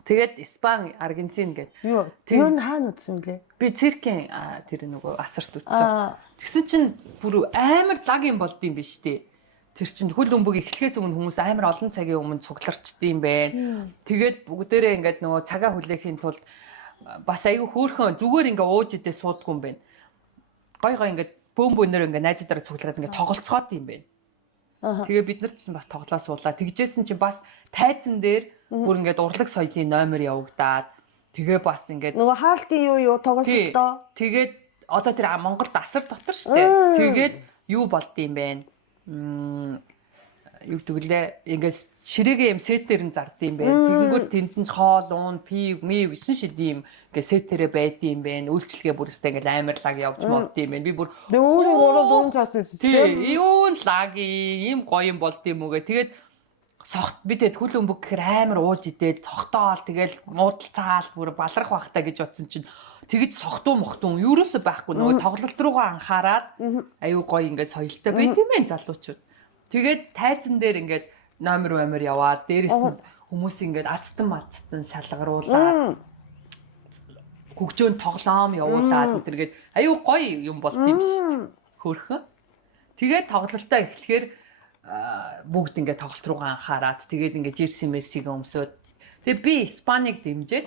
Тэгээд Испани, Аргентин гэд. Юу нь хаана үзсэн блэ? Би циркийн тэр нөгөө асарт үзсэн. Тэгсэн чинь бүр амар лаг юм болд юм биш тий. Тэр чинь хөл өмбөг эхлэхээс өмнө хүмүүс амар олон цагийн өмнө цугларчдсан юм байна. Тэгээд бүгдээрээ ингээд нөгөө цагаа хүлээхийн тулд бас айгүй хөөрхөн зүгээр ингээ ууж идээ суудгүй юм байна. Гой ингээд бөөнбөөнөр ингээ найзуудаараа цуглараад ингээ тоглолцоод юм байна. Тэгээ бид нар ч бас тоглоо суулаа. Тэгжсэн чинь бас тайзан дээр бүр ингээд урлаг соёлын номер явагдаад тэгээ бас ингээд нөгөө хаалтын юу тоглолтоо. Тэгээд одоо тэр Монголд асар дотор штэ. Тэгээд юу болд юм бэ? Юу гэвэл ингээд ширээгээ юм сетээр нь зардсан юм байна. Тэгэнгүүт тэнд нь хоол, уун, пив, мив 9 шидийн ингээд сетээрээ байдсан юм байна. Үйлчлэгээ бүрстэй ингээд амарлаг явж модсон юм байна. Би бүр өөрөө 3 4 цаас тийм юу лаги ийм гоё юм болд юм уу гэ. Тэгээд согт би тэгэд хөл өмбөг гэхээр амар ууж идээд цогтоол тэгэл муудалцаал бүр баларх бахтаа гэж бодсон чинь тэгэж согтуу мохтуу юурээсээ байхгүй нөгөө тоглолт руугаа анхаарад аюу гоё ингээд соёлтой байт юм байна залуучууд. Тэгээд тайзан дээр ингээд номер яваад дээрэс нь хүмүүс ингээд азтан шалгаруулаад хөгжөөнд тоглоом явуулаад тэргээд аюу гоё юм болт юм шүү. Хөөрхөн. Тэгээд тоглолтоо эхлэхээр бүгд ингээд тоглолт руугаа анхаарад тэгээд ингээд жерси мерсиг өмсөд. Тэгээд би Испанийг дэмжиж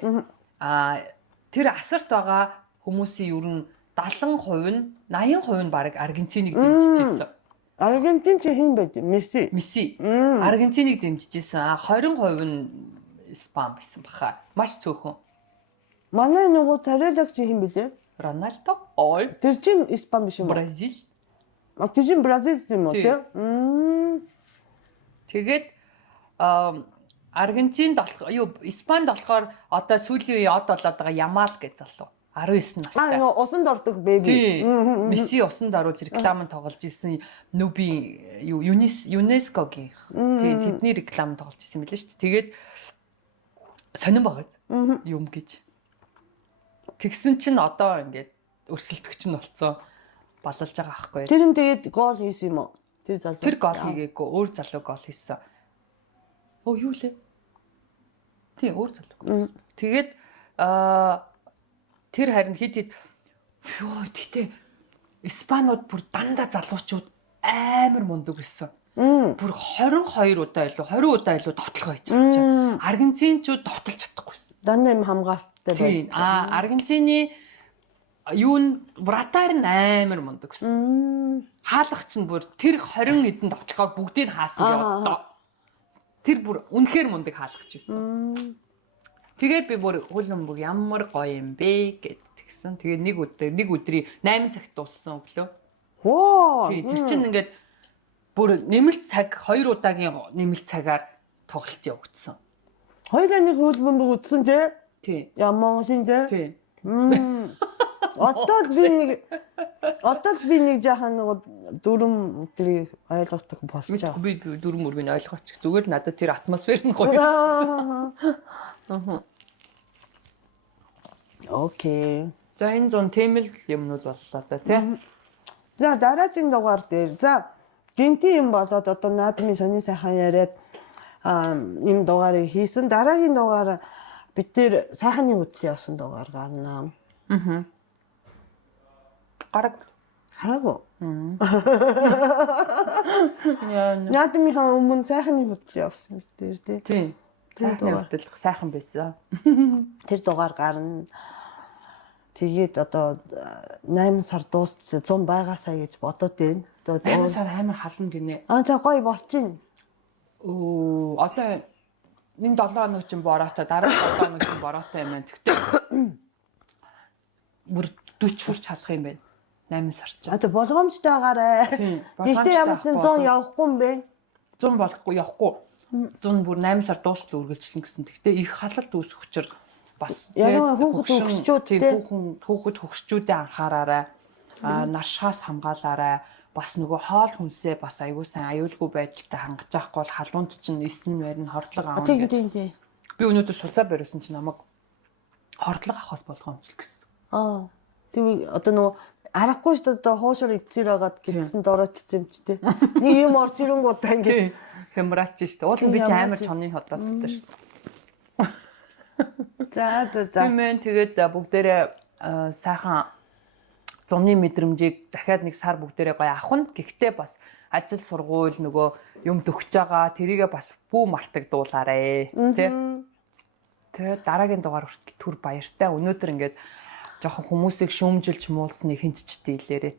тэр асарт байгаа хүмүүсийн ер нь 70% нь 80% нь баг Аргентиныг дэмжижсэн. Аргентин чи хэн байж? Месси. Аргентиныг дэмжижсэн. 20% нь Испани байсан баха. Маш цөөхөн. Манай нөгөө царайлагч хэн бэлээ? Роналдо. Тэр чин Испани биш юм уу? Бразил. Тэр чин Бразил юм уу тий? Тэгээд Аргентинд Испанд болохоор одоо сүүлийн үе од болоод байгаа Ямал гэж залуу. 19 настай. Нөгөө усанд ордог беби. Месси усанд оруулж рекламанд тоглож исэн Нүби ЮНЕСКОгийн тэдний рекламанд тоглож исэн юм билээ шүү дээ. Тэгээд сонирн байгаа юм гэж. Тэгсэн чинь одоо ингээд өрсөлдөгч нь болцсон бололж байгаа байхгүй. Тэр нь тэгээд гол хийсэн юм уу? Тэр залуу. Тэр гол хийгээгүй, өөр залуу гол хийсэн. Оо юу лээ? Тийм, өөр залуу. Тэгээд тэр харин хэд ёо тэгтээ Испаниуд бүр дандаа залуучууд амар мундаг байсан. Бүр 22 удаа илүү 20 удаа илүү товтлого байж байгаа чинь. Аргентинчууд товтолж чадахгүйсэн. Дандаа юм хамгаалттай байна. Аргентины вратар нь амар мундаг байсан. Хаалгач нь бүр тэр 20 эдэн товтлогоог бүгдийг хаасан яваад. Тэр бүр үнэхээр мундаг хаалгач байсан. Тэгээд би бүр хөлбөмбөг ямар гоё юм бэ гэд тэгсэн. Тэгээд нэг өдрийн 8 цагт дууссан өглөө. Хөө. Тэр чинь ингээд бүр нэмэлт цаг 2 удаагийн нэмэлт цагаар тоглолт явагдсан. Хоёулаа нэг хөлбөмбөг үтсэн тий? Ямар шин тий? Одоо би нэг жаахан нэг дүрм өдрийг ойлгохдаг болчихоо. Би дүрм мөргийг ойлгооч. Зүгээр надад тэр атмосфер нь гоё байсан. Окей. За энэ зон тэмэл юмнууд боллоо да тий. За дараагийн дугаар дээр гинти юм болоод одоо наадмын сони сайхан яриад юм дугаарыг хийсэн. Дараагийн дугаар бид тэр сайхны хөтлийн явсан дугаар гарнаа. Хараагүй. Наадмынхаа өмнө сайхны хөтөл явсан бид тэр тий. Сайхны хөтөл сайхан байсан. Тэр дугаар гарна. Тэгээд одоо 8 сар дуустал 100 байгаасаа гэж бодоод байна. 8 сар амар хална гинэ. За гоё болчихно. Одоо энэ 7 хоног чинь бороотой, дараа 7 хоног чинь бороотой юм байна. Тэгтээ бүр 40 хүрч халах юм байна. 8 сар чинь. Одоо болгоомжтой байгаарэ. Гэхдээ ямарсан 100 явахгүй юм бэ? 100 болохгүй явахгүй. 100 бүр 8 сар дуустал үргэлжлэн гэсэн. Тэгтээ их халалт үүсэх учраас бас хүүхэд хөгшчүүдээ анхаараарай. Наршаас хамгаалаарай. Бас нөгөө хоол хүнсээ бас аягүй сайн аюулгүй байдалтай хангаж явахгүй бол халуунд чинь 9 байр нь хордлого аавна гэдэг. Тийм. Би өнөөдөр суцаа бариусан чинь намайг хордлого авахаас болгоомжл гэсэн. Тэг одоо нөгөө аргагүй шүү дээ одоо хуушур идсээр байгаад гидсэн дороочсон юм чи тээ. Нэг юм орж ирэнгуудаа ингэ хямраач шүү дээ. Уул би ч амар чоны ходоодтай шүү дээ. За. Тэгээд бүгдээрээ сайхан зуны мэдрэмжийг дахиад нэг сар бүгдээрээ гоё авах нь. Гэхдээ бас ажил сургууль нөгөө юм төгсөж байгаа тэрийгээ бас бүү мартагдуулаарэ тий. Тэгээд дараагийн дугаар хүртэл түр баяртай. Өнөөдөр ингээд жоохон хүмүүсийг шүүмжилж муулсныг хинтчтэй илээрээ.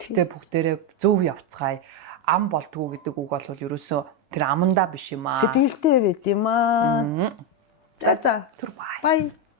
Гэхдээ бүгдээрээ зөв явцгаая. Ам болтгоо гэдэг үг бол ерөөсөө тэр амандаа биш юм аа. Сэтгэлтэй байд юм аа. За. Түр бай. Бай.